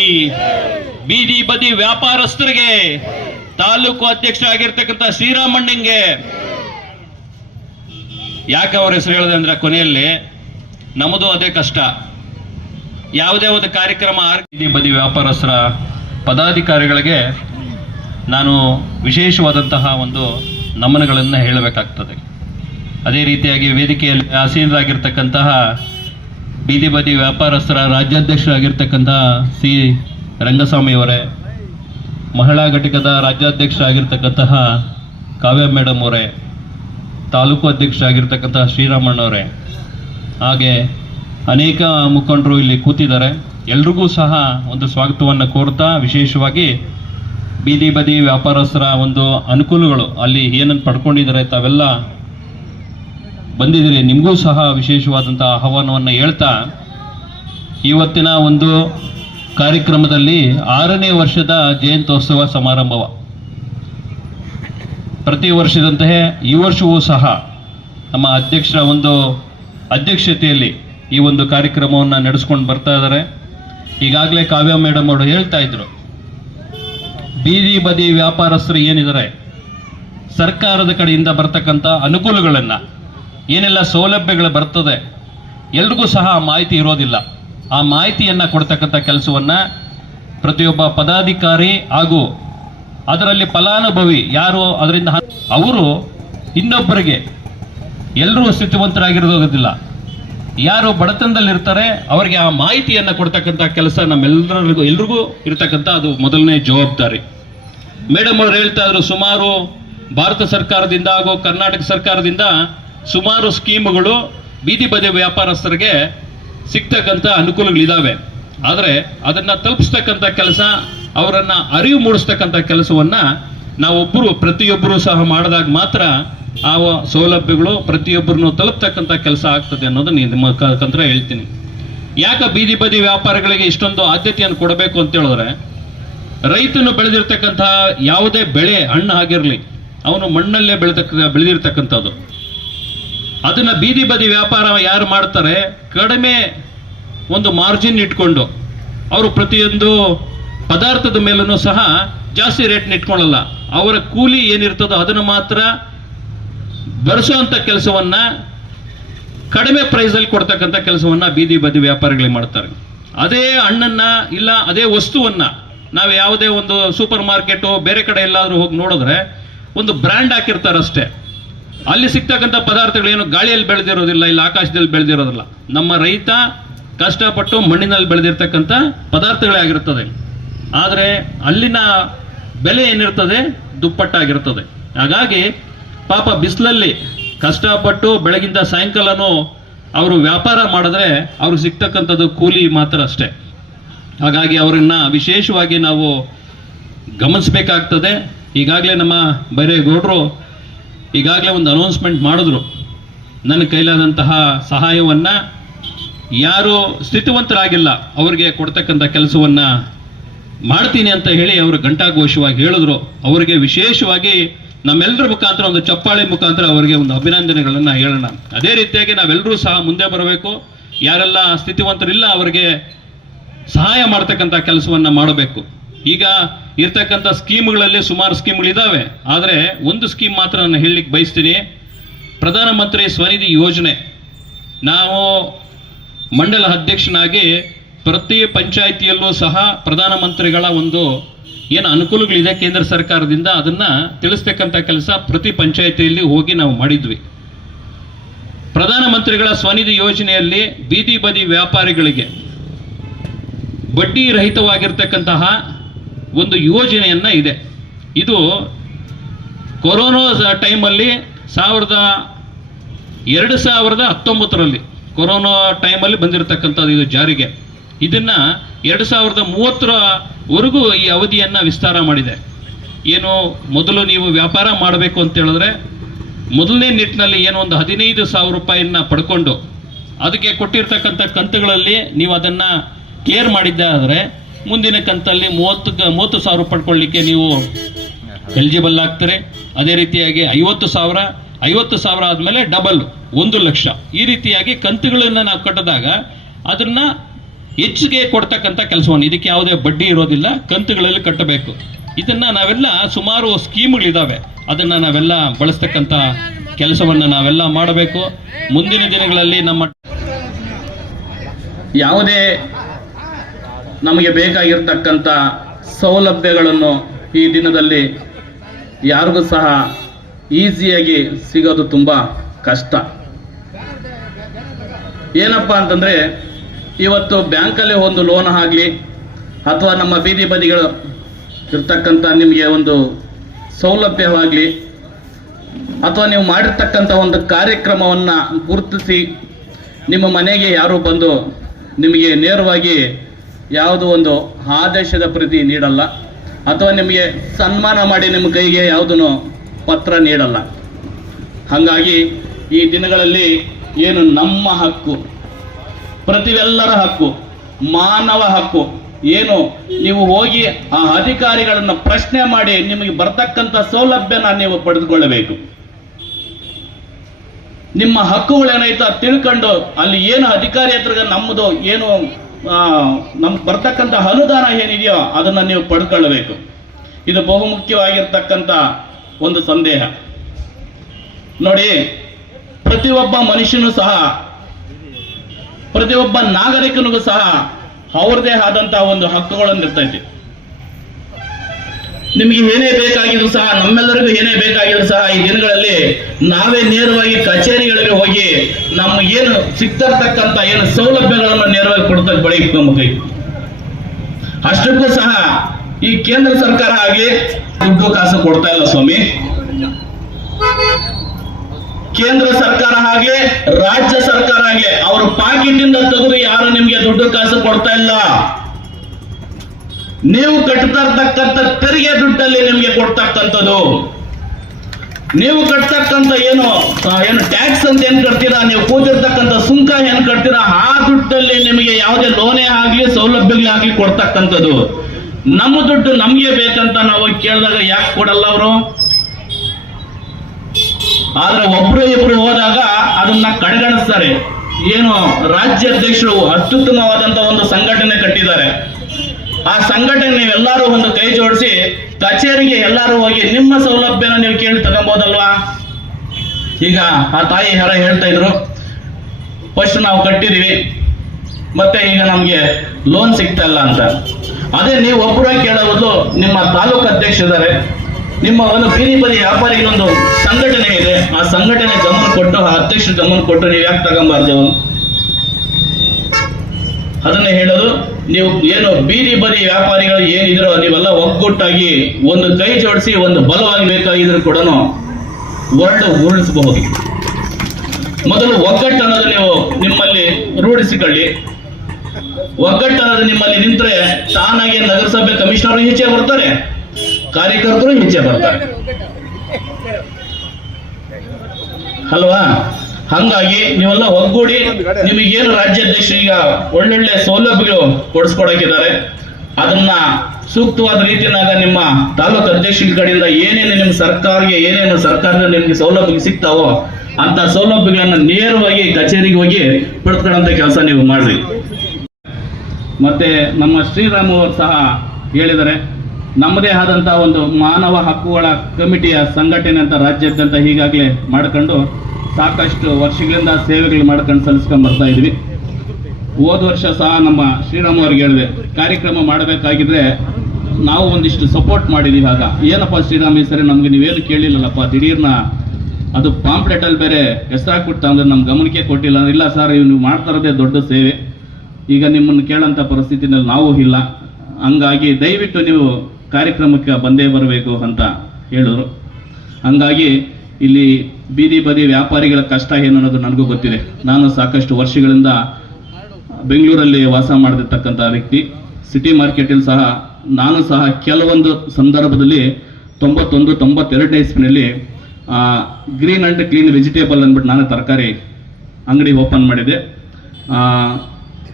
ಬೀದಿ ಬದಿ ವ್ಯಾಪಾರಸ್ಥರಿಗೆ, ತಾಲೂಕು ಅಧ್ಯಕ್ಷರಾಗಿರ್ತಕ್ಕಂಥ ಶ್ರೀರಾಮಣ್ಣಂಗೆ, ಯಾಕೆ ಅವ್ರ ಹೆಸರು ಹೇಳಿದೆ ಅಂದ್ರೆ ಕೊನೆಯಲ್ಲಿ ನಮ್ಮದು ಅದೇ ಕಷ್ಟ. ಯಾವುದೇ ಒಂದು ಕಾರ್ಯಕ್ರಮ ಬೀದಿ ಬದಿ ವ್ಯಾಪಾರಸ್ಥರ ಪದಾಧಿಕಾರಿಗಳಿಗೆ ನಾನು ವಿಶೇಷವಾದಂತಹ ಒಂದು ನಮನಗಳನ್ನು ಹೇಳಬೇಕಾಗ್ತದೆ. ಅದೇ ರೀತಿಯಾಗಿ ವೇದಿಕೆಯಲ್ಲಿ ಆಸೀನರಾಗಿರ್ತಕ್ಕಂತಹ ಬೀದಿ ಬದಿ ವ್ಯಾಪಾರಸ್ಥರ ರಾಜ್ಯಾಧ್ಯಕ್ಷರಾಗಿರ್ತಕ್ಕಂತಹ ಸಿ ರಂಗಸ್ವಾಮಿಯವರೇ, ಮಹಿಳಾ ಘಟಕದ ರಾಜ್ಯಾಧ್ಯಕ್ಷರಾಗಿರ್ತಕ್ಕಂತಹ ಕಾವ್ಯ ಮೇಡಮ್ ಅವರೇ, ತಾಲೂಕು ಅಧ್ಯಕ್ಷರಾಗಿರ್ತಕ್ಕಂತಹ ಶ್ರೀರಾಮಣ್ಣವರೇ, ಹಾಗೆ ಅನೇಕ ಮುಖಂಡರು ಇಲ್ಲಿ ಕೂತಿದ್ದಾರೆ. ಎಲ್ರಿಗೂ ಸಹ ಒಂದು ಸ್ವಾಗತವನ್ನು ಕೋರ್ತಾ, ವಿಶೇಷವಾಗಿ ಬೀದಿ ಬದಿ ವ್ಯಾಪಾರಸ್ಥರ ಒಂದು ಅನುಕೂಲಗಳು ಅಲ್ಲಿ ಏನನ್ನು ಪಡ್ಕೊಂಡಿದ್ದಾರೆ ತಾವೆಲ್ಲ ಬಂದಿದ್ದೀರಿ. ನಿಮಗೂ ಸಹ ವಿಶೇಷವಾದಂಥ ಆಹ್ವಾನವನ್ನು ಹೇಳ್ತಾ, ಇವತ್ತಿನ ಒಂದು ಕಾರ್ಯಕ್ರಮದಲ್ಲಿ 6ನೇ ವರ್ಷದ ಜಯಂತ್ಯೋತ್ಸವ ಸಮಾರಂಭವ. ಪ್ರತಿ ವರ್ಷದಂತೆಯೇ ಈ ವರ್ಷವೂ ಸಹ ನಮ್ಮ ಅಧ್ಯಕ್ಷರ ಒಂದು ಅಧ್ಯಕ್ಷತೆಯಲ್ಲಿ ಈ ಒಂದು ಕಾರ್ಯಕ್ರಮವನ್ನು ನಡೆಸ್ಕೊಂಡು ಬರ್ತಾ ಇದ್ದಾರೆ. ಈಗಾಗಲೇ ಕಾವ್ಯ ಮೇಡಮ್ ಅವರು ಹೇಳ್ತಾ ಇದ್ರು, ಬೀದಿ ಬದಿ ವ್ಯಾಪಾರಸ್ಥರು ಏನಿದ್ದಾರೆ, ಸರ್ಕಾರದ ಕಡೆಯಿಂದ ಬರ್ತಕ್ಕಂಥ ಅನುಕೂಲಗಳನ್ನು, ಏನೆಲ್ಲ ಸೌಲಭ್ಯಗಳು ಬರ್ತದೆ, ಎಲ್ರಿಗೂ ಸಹ ಮಾಹಿತಿ ಇರೋದಿಲ್ಲ. ಆ ಮಾಹಿತಿಯನ್ನು ಕೊಡ್ತಕ್ಕಂಥ ಕೆಲಸವನ್ನು ಪ್ರತಿಯೊಬ್ಬ ಪದಾಧಿಕಾರಿ ಹಾಗೂ ಅದರಲ್ಲಿ ಫಲಾನುಭವಿ ಯಾರು ಅದರಿಂದ ಅವರು ಇನ್ನೊಬ್ಬರಿಗೆ, ಎಲ್ಲರೂ ಸ್ಥಿತಿವಂತರಾಗಿರೋದಿಲ್ಲ, ಯಾರು ಬಡತನದಲ್ಲಿರ್ತಾರೆ ಅವರಿಗೆ ಆ ಮಾಹಿತಿಯನ್ನು ಕೊಡ್ತಕ್ಕಂಥ ಕೆಲಸ ಎಲ್ರಿಗೂ ಇರ್ತಕ್ಕಂಥ ಅದು ಮೊದಲನೇ ಜವಾಬ್ದಾರಿ. ಮೇಡಮ್ ಅವರು ಹೇಳ್ತಾ ಇದ್ರು, ಸುಮಾರು ಭಾರತ ಸರ್ಕಾರದಿಂದ ಹಾಗೂ ಕರ್ನಾಟಕ ಸರ್ಕಾರದಿಂದ ಸುಮಾರು ಸ್ಕೀಮ್ಗಳು ಬೀದಿ ಬದಿ ವ್ಯಾಪಾರಸ್ಥರಿಗೆ ಸಿಗ್ತಕ್ಕಂಥ ಅನುಕೂಲಗಳಿದ್ದಾವೆ. ಆದರೆ ಅದನ್ನ ತಲುಪಿಸ್ತಕ್ಕಂಥ ಕೆಲಸ, ಅವರನ್ನ ಅರಿವು ಮೂಡಿಸ್ತಕ್ಕಂಥ ಕೆಲಸವನ್ನ ಪ್ರತಿಯೊಬ್ಬರು ಸಹ ಮಾಡಿದಾಗ ಮಾತ್ರ ಆ ಸೌಲಭ್ಯಗಳು ಪ್ರತಿಯೊಬ್ಬರನ್ನು ತಲುಪ್ತಕ್ಕಂಥ ಕೆಲಸ ಆಗ್ತದೆ ಅನ್ನೋದನ್ನ ನಿಮ್ಮ ಮುಖಾಂತರ ಹೇಳ್ತೀನಿ. ಯಾಕೆ ಬೀದಿ ಬದಿ ವ್ಯಾಪಾರಿಗಳಿಗೆ ಇಷ್ಟೊಂದು ಆದ್ಯತೆಯನ್ನು ಕೊಡಬೇಕು ಅಂತ ಹೇಳಿದ್ರೆ, ರೈತನು ಬೆಳೆದಿರ್ತಕ್ಕಂಥ ಯಾವುದೇ ಬೆಳೆ, ಹಣ್ಣು ಆಗಿರಲಿ, ಅವನು ಮಣ್ಣಲ್ಲೇ ಬೆಳೆದಿರ್ತಕ್ಕಂಥದ್ದು. ಅದನ್ನ ಬೀದಿ ಬದಿ ವ್ಯಾಪಾರ ಯಾರು ಮಾಡ್ತಾರೆ, ಕಡಿಮೆ ಒಂದು ಮಾರ್ಜಿನ್ ಇಟ್ಕೊಂಡು ಅವರು ಪ್ರತಿಯೊಂದು ಪದಾರ್ಥದ ಮೇಲೂ ಸಹ ಜಾಸ್ತಿ ರೇಟ್ನ ಇಟ್ಕೊಳ್ಳಲ್ಲ. ಅವರ ಕೂಲಿ ಏನಿರ್ತದೋ ಅದನ್ನು ಮಾತ್ರ ಬರೆಸುವಂತ ಕೆಲಸವನ್ನ ಕಡಿಮೆ ಪ್ರೈಸಲ್ಲಿ ಕೊಡ್ತಕ್ಕಂಥ ಕೆಲಸವನ್ನ ಬೀದಿ ಬದಿ ವ್ಯಾಪಾರಿಗಳಿಗೆ ಮಾಡ್ತಾರೆ. ಅದೇ ಹಣ್ಣನ್ನ ಇಲ್ಲ ಅದೇ ವಸ್ತುವನ್ನ ನಾವು ಯಾವುದೇ ಒಂದು ಸೂಪರ್ ಮಾರ್ಕೆಟ್ ಬೇರೆ ಕಡೆ ಎಲ್ಲಾದ್ರೂ ಹೋಗಿ ನೋಡಿದ್ರೆ ಒಂದು ಬ್ರ್ಯಾಂಡ್ ಹಾಕಿರ್ತಾರೆ ಅಷ್ಟೇ. ಅಲ್ಲಿ ಸಿಗ್ತಕ್ಕಂಥ ಪದಾರ್ಥಗಳೇನು ಗಾಳಿಯಲ್ಲಿ ಬೆಳೆದಿರೋದಿಲ್ಲ, ಇಲ್ಲ ಆಕಾಶದಲ್ಲಿ ಬೆಳೆದಿರೋದಿಲ್ಲ. ನಮ್ಮ ರೈತ ಕಷ್ಟಪಟ್ಟು ಮಣ್ಣಿನಲ್ಲಿ ಬೆಳೆದಿರ್ತಕ್ಕಂಥ ಪದಾರ್ಥಗಳೇ ಆಗಿರ್ತದೆ. ಆದರೆ ಅಲ್ಲಿನ ಬೆಲೆ ಏನಿರ್ತದೆ ದುಪ್ಪಟ್ಟಾಗಿರ್ತದೆ. ಹಾಗಾಗಿ ಪಾಪ ಬಿಸಿಲಲ್ಲಿ ಕಷ್ಟಪಟ್ಟು ಬೆಳಗಿಂದ ಸಾಯಂಕಾಲನೂ ಅವರು ವ್ಯಾಪಾರ ಮಾಡಿದ್ರೆ ಅವ್ರಿಗೆ ಸಿಗ್ತಕ್ಕಂಥದ್ದು ಕೂಲಿ ಮಾತ್ರ ಅಷ್ಟೇ. ಹಾಗಾಗಿ ಅವರನ್ನ ವಿಶೇಷವಾಗಿ ನಾವು ಗಮನಿಸಬೇಕಾಗ್ತದೆ. ಈಗಾಗಲೇ ನಮ್ಮ ಬೈರೇಗೌಡರು ಈಗಾಗಲೇ ಒಂದು ಅನೌನ್ಸ್ಮೆಂಟ್ ಮಾಡಿದ್ರು, ನನ್ನ ಕೈಲಾದಂತಹ ಸಹಾಯವನ್ನ ಯಾರು ಸ್ಥಿತಿವಂತರಾಗಿಲ್ಲ ಅವರಿಗೆ ಕೊಡ್ತಕ್ಕಂಥ ಕೆಲಸವನ್ನ ಮಾಡ್ತೀನಿ ಅಂತ ಹೇಳಿ ಅವರು ಘಂಟಾಘೋಷವಾಗಿ ಹೇಳಿದ್ರು. ಅವರಿಗೆ ವಿಶೇಷವಾಗಿ ನಮ್ಮೆಲ್ಲರ ಮುಖಾಂತರ ಒಂದು ಚಪ್ಪಾಳೆ ಮುಖಾಂತರ ಅವರಿಗೆ ಒಂದು ಅಭಿನಂದನೆಗಳನ್ನ ಹೇಳೋಣ. ಅದೇ ರೀತಿಯಾಗಿ ನಾವೆಲ್ಲರೂ ಸಹ ಮುಂದೆ ಬರಬೇಕು. ಯಾರೆಲ್ಲ ಸ್ಥಿತಿವಂತರಿಲ್ಲ ಅವರಿಗೆ ಸಹಾಯ ಮಾಡ್ತಕ್ಕಂಥ ಕೆಲಸವನ್ನ ಮಾಡಬೇಕು. ಈಗ ಇರ್ತಕ್ಕಂಥ ಸ್ಕೀಮ್ಗಳಲ್ಲಿ ಸುಮಾರು ಸ್ಕೀಮ್ಗಳಿದ್ದಾವೆ. ಆದರೆ ಒಂದು ಸ್ಕೀಮ್ ಮಾತ್ರ ನಾನು ಹೇಳಲಿಕ್ಕೆ ಬಯಸ್ತೀನಿ. ಪ್ರಧಾನಮಂತ್ರಿ ಸ್ವನಿಧಿ ಯೋಜನೆ, ನಾವು ಮಂಡಲ ಅಧ್ಯಕ್ಷನಾಗಿ ಪ್ರತಿ ಪಂಚಾಯಿತಿಯಲ್ಲೂ ಸಹ ಪ್ರಧಾನಮಂತ್ರಿಗಳ ಒಂದು ಏನು ಅನುಕೂಲಗಳಿದೆ ಕೇಂದ್ರ ಸರ್ಕಾರದಿಂದ ಅದನ್ನ ತಿಳಿಸ್ತಕ್ಕಂಥ ಕೆಲಸ ಪ್ರತಿ ಪಂಚಾಯಿತಿಯಲ್ಲಿ ಹೋಗಿ ನಾವು ಮಾಡಿದ್ವಿ. ಪ್ರಧಾನಮಂತ್ರಿಗಳ ಸ್ವನಿಧಿ ಯೋಜನೆಯಲ್ಲಿ ಬೀದಿ ಬದಿ ವ್ಯಾಪಾರಿಗಳಿಗೆ ಬಡ್ಡಿ ರಹಿತವಾಗಿರ್ತಕ್ಕಂತಹ ಒಂದು ಯೋಜನೆಯನ್ನ ಇದೆ. ಇದು ಕೊರೋನಾ ಟೈಮಲ್ಲಿ 2019ರಲ್ಲಿ ಕೊರೋನಾ ಟೈಮಲ್ಲಿ ಬಂದಿರತಕ್ಕಂಥದ್ದು ಇದು ಜಾರಿಗೆ. ಇದನ್ನ 2030ರವರೆಗೂ ಈ ಅವಧಿಯನ್ನ ವಿಸ್ತಾರ ಮಾಡಿದೆ. ಏನು ಮೊದಲು ನೀವು ವ್ಯಾಪಾರ ಮಾಡಬೇಕು ಅಂತ ಹೇಳಿದ್ರೆ ಮೊದಲನೇ ನಿಟ್ಟಿನಲ್ಲಿ ಏನು ಒಂದು 15,000 ರೂಪಾಯಿಯನ್ನ ಪಡ್ಕೊಂಡು ಅದಕ್ಕೆ ಕೊಟ್ಟಿರ್ತಕ್ಕಂಥ ಕಂತುಗಳಲ್ಲಿ ನೀವು ಅದನ್ನ ಕೇರ್ ಮಾಡಿದ್ದೆ ಆದರೆ ಮುಂದಿನ ಕಂತಲ್ಲಿ 30,000 ಪಡ್ಕೊಳ್ಳಿಕ್ಕೆ ನೀವು ಎಲಿಜಿಬಲ್ ಆಗ್ತಾರೆ. ಅದೇ ರೀತಿಯಾಗಿ 50,000 ಆದಮೇಲೆ ಡಬಲ್ 1,00,000 ಈ ರೀತಿಯಾಗಿ ಕಂತುಗಳನ್ನು ನಾವು ಕಟ್ಟಿದಾಗ ಅದನ್ನ ಹೆಚ್ಚಿಗೆ ಕೊಡ್ತಕ್ಕಂಥ ಕೆಲಸವನ್ನು, ಇದಕ್ಕೆ ಯಾವುದೇ ಬಡ್ಡಿ ಇರೋದಿಲ್ಲ, ಕಂತುಗಳಲ್ಲಿ ಕಟ್ಟಬೇಕು. ಇದನ್ನ ನಾವೆಲ್ಲ ಸುಮಾರು ಸ್ಕೀಮ್ಗಳಿದ್ದಾವೆ, ಅದನ್ನ ನಾವೆಲ್ಲ ಬಳಸ್ತಕ್ಕಂಥ ಕೆಲಸವನ್ನ ನಾವೆಲ್ಲ ಮಾಡಬೇಕು. ಮುಂದಿನ ದಿನಗಳಲ್ಲಿ ನಮ್ಮ ಯಾವುದೇ ನಮಗೆ ಬೇಕಾಗಿರ್ತಕ್ಕಂಥ ಸೌಲಭ್ಯಗಳನ್ನು ಈ ದಿನದಲ್ಲಿ ಯಾರಿಗೂ ಸಹ ಈಸಿಯಾಗಿ ಸಿಗೋದು ತುಂಬ ಕಷ್ಟ. ಏನಪ್ಪ ಅಂತಂದರೆ, ಇವತ್ತು ಬ್ಯಾಂಕಲ್ಲಿ ಒಂದು ಲೋನ್ ಆಗಲಿ ಅಥವಾ ನಮ್ಮ ಬೀದಿ ಬದಿಗಳು ಇರ್ತಕ್ಕಂಥ ನಿಮಗೆ ಒಂದು ಸೌಲಭ್ಯವಾಗಲಿ ಅಥವಾ ನೀವು ಮಾಡಿರ್ತಕ್ಕಂಥ ಒಂದು ಕಾರ್ಯಕ್ರಮವನ್ನು ಗುರುತಿಸಿ ನಿಮ್ಮ ಮನೆಗೆ ಯಾರು ಬಂದು ನಿಮಗೆ ನೇರವಾಗಿ ಯಾವುದೋ ಒಂದು ಆದೇಶದ ಪ್ರತಿ ನೀಡಲ್ಲ ಅಥವಾ ನಿಮಗೆ ಸನ್ಮಾನ ಮಾಡಿ ನಿಮ್ಮ ಕೈಗೆ ಯಾವುದನ್ನು ಪತ್ರ ನೀಡಲ್ಲ. ಹಾಗಾಗಿ ಈ ದಿನಗಳಲ್ಲಿ ಏನು ನಮ್ಮ ಹಕ್ಕು, ಪ್ರತಿಯೆಲ್ಲರ ಹಕ್ಕು, ಮಾನವ ಹಕ್ಕು, ಏನು ನೀವು ಹೋಗಿ ಆ ಅಧಿಕಾರಿಗಳನ್ನು ಪ್ರಶ್ನೆ ಮಾಡಿ ನಿಮಗೆ ಬರ್ತಕ್ಕಂಥ ಸೌಲಭ್ಯನ ನೀವು ಪಡೆದುಕೊಳ್ಳಬೇಕು. ನಿಮ್ಮ ಹಕ್ಕುಗಳೇನಾಯ್ತು ಅದು ತಿಳ್ಕೊಂಡು ಅಲ್ಲಿ ಏನು ಅಧಿಕಾರಿ ಹತ್ರ ನಮ್ಮದು ಏನು ನಮ್ಗೆ ಬರ್ತಕ್ಕಂಥ ಅನುದಾನ ಏನಿದೆಯೋ ಅದನ್ನ ನೀವು ಪಡ್ಕೊಳ್ಬೇಕು. ಇದು ಬಹುಮುಖ್ಯವಾಗಿರ್ತಕ್ಕಂಥ ಒಂದು ಸಂದೇಹ. ನೋಡಿ, ಪ್ರತಿಯೊಬ್ಬ ಮನುಷ್ಯನೂ ಸಹ, ಪ್ರತಿಯೊಬ್ಬ ನಾಗರಿಕನಿಗೂ ಸಹ ಅವ್ರದೇ ಆದಂತಹ ಒಂದು ಹಕ್ಕುಗಳನ್ನು ಇರ್ತೈತಿ. ನಿಮಗೆ ಏನೇ ಬೇಕಾಗಿದ್ರು ಸಹ, ನಮ್ಮೆಲ್ಲರಿಗೂ ಏನೇ ಬೇಕಾಗಿದ್ರು ಸಹ ಈ ದಿನಗಳಲ್ಲಿ ನಾವೇ ನೇರವಾಗಿ ಕಚೇರಿಗಳಿಗೆ ಹೋಗಿ ನಮಗೇನು ಸಿಗ್ತಿರ್ತಕ್ಕಂಥ ಏನು ಸೌಲಭ್ಯಗಳನ್ನು ನೇರವಾಗಿ ಕೊಡ್ತಕ್ಕ ಬಳಕೆ. ಅಷ್ಟಕ್ಕೂ ಸಹ ಈ ಕೇಂದ್ರ ಸರ್ಕಾರ ಆಗಿ ದುಡ್ಡು ಕಾಸು ಕೊಡ್ತಾ ಇಲ್ಲ ಸ್ವಾಮಿ. ಕೇಂದ್ರ ಸರ್ಕಾರ ಆಗ್ಲಿ ರಾಜ್ಯ ಸರ್ಕಾರ ಆಗ್ಲಿ ಅವ್ರ ಪಾಕೆಟ್ ಇಂದ ತೆಗೆದು ಯಾರು ನಿಮ್ಗೆ ದುಡ್ಡು ಕಾಸು ಕೊಡ್ತಾ ಇಲ್ಲ. ನೀವು ಕಟ್ತಾ ಇರ್ತಕ್ಕಂಥ ತೆರಿಗೆ ದುಡ್ಡಲ್ಲಿ ನಿಮ್ಗೆ ಕೊಡ್ತಕ್ಕಂಥದ್ದು. ನೀವು ಕಟ್ತಕ್ಕಂಥ ಏನು ಟ್ಯಾಕ್ಸ್ ಅಂತ ಏನ್ ಕಟ್ತೀರಾ, ನೀವು ಕೂತಿರ್ತಕ್ಕಂಥ ಸುಂಕ ಏನ್ ಕಟ್ತೀರಾ, ಆ ದುಡ್ಡಲ್ಲಿ ನಿಮಗೆ ಯಾವುದೇ ಲೋನೇ ಆಗ್ಲಿ ಸೌಲಭ್ಯಗಳೇ ಆಗ್ಲಿ ಕೊಡ್ತಕ್ಕಂಥದ್ದು. ನಮ್ಮ ದುಡ್ಡು ನಮ್ಗೆ ಬೇಕಂತ ನಾವು ಕೇಳಿದಾಗ ಯಾಕೆ ಕೊಡಲ್ಲ ಅವರು? ಆದ್ರೆ ಒಬ್ರು ಇಬ್ರು ಹೋದಾಗ ಅದನ್ನ ಕಡೆಗಣಿಸ್ತಾರೆ. ಏನು ರಾಜ್ಯಾಧ್ಯಕ್ಷರು ಅತ್ಯುತ್ತಮವಾದಂತ ಒಂದು ಸಂಘಟನೆ ಕಟ್ಟಿದ್ದಾರೆ. ಆ ಸಂಘಟನೆ ನೀವೆಲ್ಲರೂ ಒಂದು ಕೈ ಜೋಡಿಸಿ ಕಚೇರಿಗೆ ಎಲ್ಲರೂ ಹೋಗಿ ನಿಮ್ಮ ಸೌಲಭ್ಯನ ನೀವು ಕೇಳಿ ತಗೊಬೋದಲ್ವಾ? ಈಗ ಆ ತಾಯಿ ಯಾರ ಹೇಳ್ತಾ ಇದ್ರು, ಫಸ್ಟ್ ನಾವು ಕಟ್ಟಿದೀವಿ ಮತ್ತೆ ಈಗ ನಮ್ಗೆ ಲೋನ್ ಸಿಗ್ತಾ ಇಲ್ಲ ಅಂತ. ಅದೇ ನೀವು ಒಬ್ಬರಾಗಿ ಕೇಳೋದು, ನಿಮ್ಮ ತಾಲೂಕು ಅಧ್ಯಕ್ಷ ಇದ್ದಾರೆ, ನಿಮ್ಮ ಒಂದು ಬೀದಿ ಬದಿ ವ್ಯಾಪಾರಿಗಳೊಂದು ಸಂಘಟನೆ ಇದೆ, ಆ ಸಂಘಟನೆ ಗಮನ ಕೊಟ್ಟು ಆ ಅಧ್ಯಕ್ಷ ಗಮನ ಕೊಟ್ಟು ನೀವು ಯಾಕೆ ತಗೊಂಬಾರ್ದು? ಅದನ್ನೇ ಹೇಳೋದು. ನೀವು ಏನು ಬೀದಿ ಬದಿ ವ್ಯಾಪಾರಿಗಳು ಏನಿದ್ರೋ ನೀವೆಲ್ಲ ಒಗ್ಗಟ್ಟಾಗಿ ಒಂದು ಕೈ ಜೋಡಿಸಿ ಒಂದು ಬಲವಾಗಿ ಬೇಕಾಗಿದ್ರು ಕೂಡ ಉರುಳಿಸಬಹುದು. ಮೊದಲು ಒಗ್ಗಟ್ಟು ಅನ್ನೋದು ನೀವು ನಿಮ್ಮಲ್ಲಿ ರೂಢಿಸಿಕೊಳ್ಳಿ. ಒಗ್ಗಟ್ಟು ಅನ್ನೋದು ನಿಮ್ಮಲ್ಲಿ ನಿಂತ್ರೆ ತಾನಾಗಿ ನಗರಸಭೆ ಕಮಿಷನರ್ ಈಚೆ ಬರ್ತಾರೆ, ಕಾರ್ಯಕರ್ತರು ಈಚೆ ಬರ್ತಾರೆ ಅಲ್ವಾ? ಹಂಗಾಗಿ ನೀವೆಲ್ಲ ಒಗ್ಗೂಡಿ ನಿಮಗೇನು ರಾಜ್ಯಾಧ್ಯಕ್ಷರು ಈಗ ಒಳ್ಳೊಳ್ಳೆ ಸೌಲಭ್ಯಗಳು ಕೊಡಿಸ್ಕೊಡಕ್ಕಿದ್ದಾರೆ, ಅದನ್ನ ಸೂಕ್ತವಾದ ರೀತಿಯಾಗ ನಿಮ್ಮ ತಾಲೂಕು ಅಧ್ಯಕ್ಷರ ಕಡೆಯಿಂದ ಏನೇನು ನಿಮ್ಮ ಸರ್ಕಾರಕ್ಕೆ ಏನೇನು ಸರ್ಕಾರದ ನಿಮ್ಗೆ ಸೌಲಭ್ಯ ಸಿಗ್ತಾವೋ ಅಂತ ಸೌಲಭ್ಯಗಳನ್ನ ನೇರವಾಗಿ ಕಚೇರಿಗೆ ಹೋಗಿ ಪಡೆದುಕೊಳ್ಳುವಂತ ಕೆಲಸ ನೀವು ಮಾಡ್ರಿ. ಮತ್ತೆ ನಮ್ಮ ಶ್ರೀರಾಮ್ ಅವರು ಸಹ ಹೇಳಿದ್ದಾರೆ, ನಮ್ಮದೇ ಆದಂತ ಒಂದು ಮಾನವ ಹಕ್ಕುಗಳ ಕಮಿಟಿಯ ಸಂಘಟನೆ ಅಂತ ರಾಜ್ಯಾದ್ಯಂತ ಈಗಾಗಲೇ ಮಾಡ್ಕೊಂಡು ಸಾಕಷ್ಟು ವರ್ಷಗಳಿಂದ ಸೇವೆಗಳು ಮಾಡ್ಕೊಂಡು ಸಲ್ಲಿಸ್ಕೊಂಡು ಬರ್ತಾ ಇದ್ವಿ. ಹೋದ ವರ್ಷ ಸಹ ನಮ್ಮ ಶ್ರೀರಾಮ್ ಅವ್ರಿಗೆ ಹೇಳಿದೆ, ಕಾರ್ಯಕ್ರಮ ಮಾಡಬೇಕಾಗಿದ್ರೆ ನಾವು ಒಂದಿಷ್ಟು ಸಪೋರ್ಟ್ ಮಾಡಿದೀವಿ. ಆಗ ಏನಪ್ಪ ಶ್ರೀರಾಮ್ ಈ ಸರಿ ನಮ್ಗೆ ನೀವೇನು ಕೇಳಿಲ್ಲಪ್ಪ, ದಿಢೀರ್ನ ಅದು ಪಾಂಪ್ಲೆಟ್ ಅಲ್ಲಿ ಬೇರೆ ಹೆಸರಾಕ್ಬಿಡ್ತಾ ಅಂದ್ರೆ ನಮ್ ಗಮನಕ್ಕೆ ಕೊಟ್ಟಿಲ್ಲ. ಇಲ್ಲ ಸರ್, ನೀವು ಮಾಡ್ತಾ ಇರೋದೇ ದೊಡ್ಡ ಸೇವೆ, ಈಗ ನಿಮ್ಮನ್ನು ಕೇಳಂತ ಪರಿಸ್ಥಿತಿನಲ್ಲಿ ನಾವು ಇಲ್ಲ, ಹಂಗಾಗಿ ದಯವಿಟ್ಟು ನೀವು ಕಾರ್ಯಕ್ರಮಕ್ಕೆ ಬಂದೇ ಬರಬೇಕು ಅಂತ ಹೇಳಿದ್ರು. ಹಂಗಾಗಿ ಇಲ್ಲಿ ಬೀದಿ ಬದಿ ವ್ಯಾಪಾರಿಗಳ ಕಷ್ಟ ಏನು ಅನ್ನೋದು ನನಗೂ ಗೊತ್ತಿದೆ. ನಾನು ಸಾಕಷ್ಟು ವರ್ಷಗಳಿಂದ ಬೆಂಗಳೂರಲ್ಲಿ ವಾಸ ಮಾಡದಿರ್ತಕ್ಕಂಥ ವ್ಯಕ್ತಿ. ಸಿಟಿ ಮಾರ್ಕೆಟಲ್ಲಿ ಸಹ ನಾನು ಸಹ ಕೆಲವೊಂದು ಸಂದರ್ಭದಲ್ಲಿ 91-92 ಇಸ್ವಿನಲ್ಲಿ ಗ್ರೀನ್ ಅಂಡ್ ಕ್ಲೀನ್ ವೆಜಿಟೇಬಲ್ ಅಂದ್ಬಿಟ್ಟು ನಾನು ತರಕಾರಿ ಅಂಗಡಿ ಓಪನ್ ಮಾಡಿದೆ.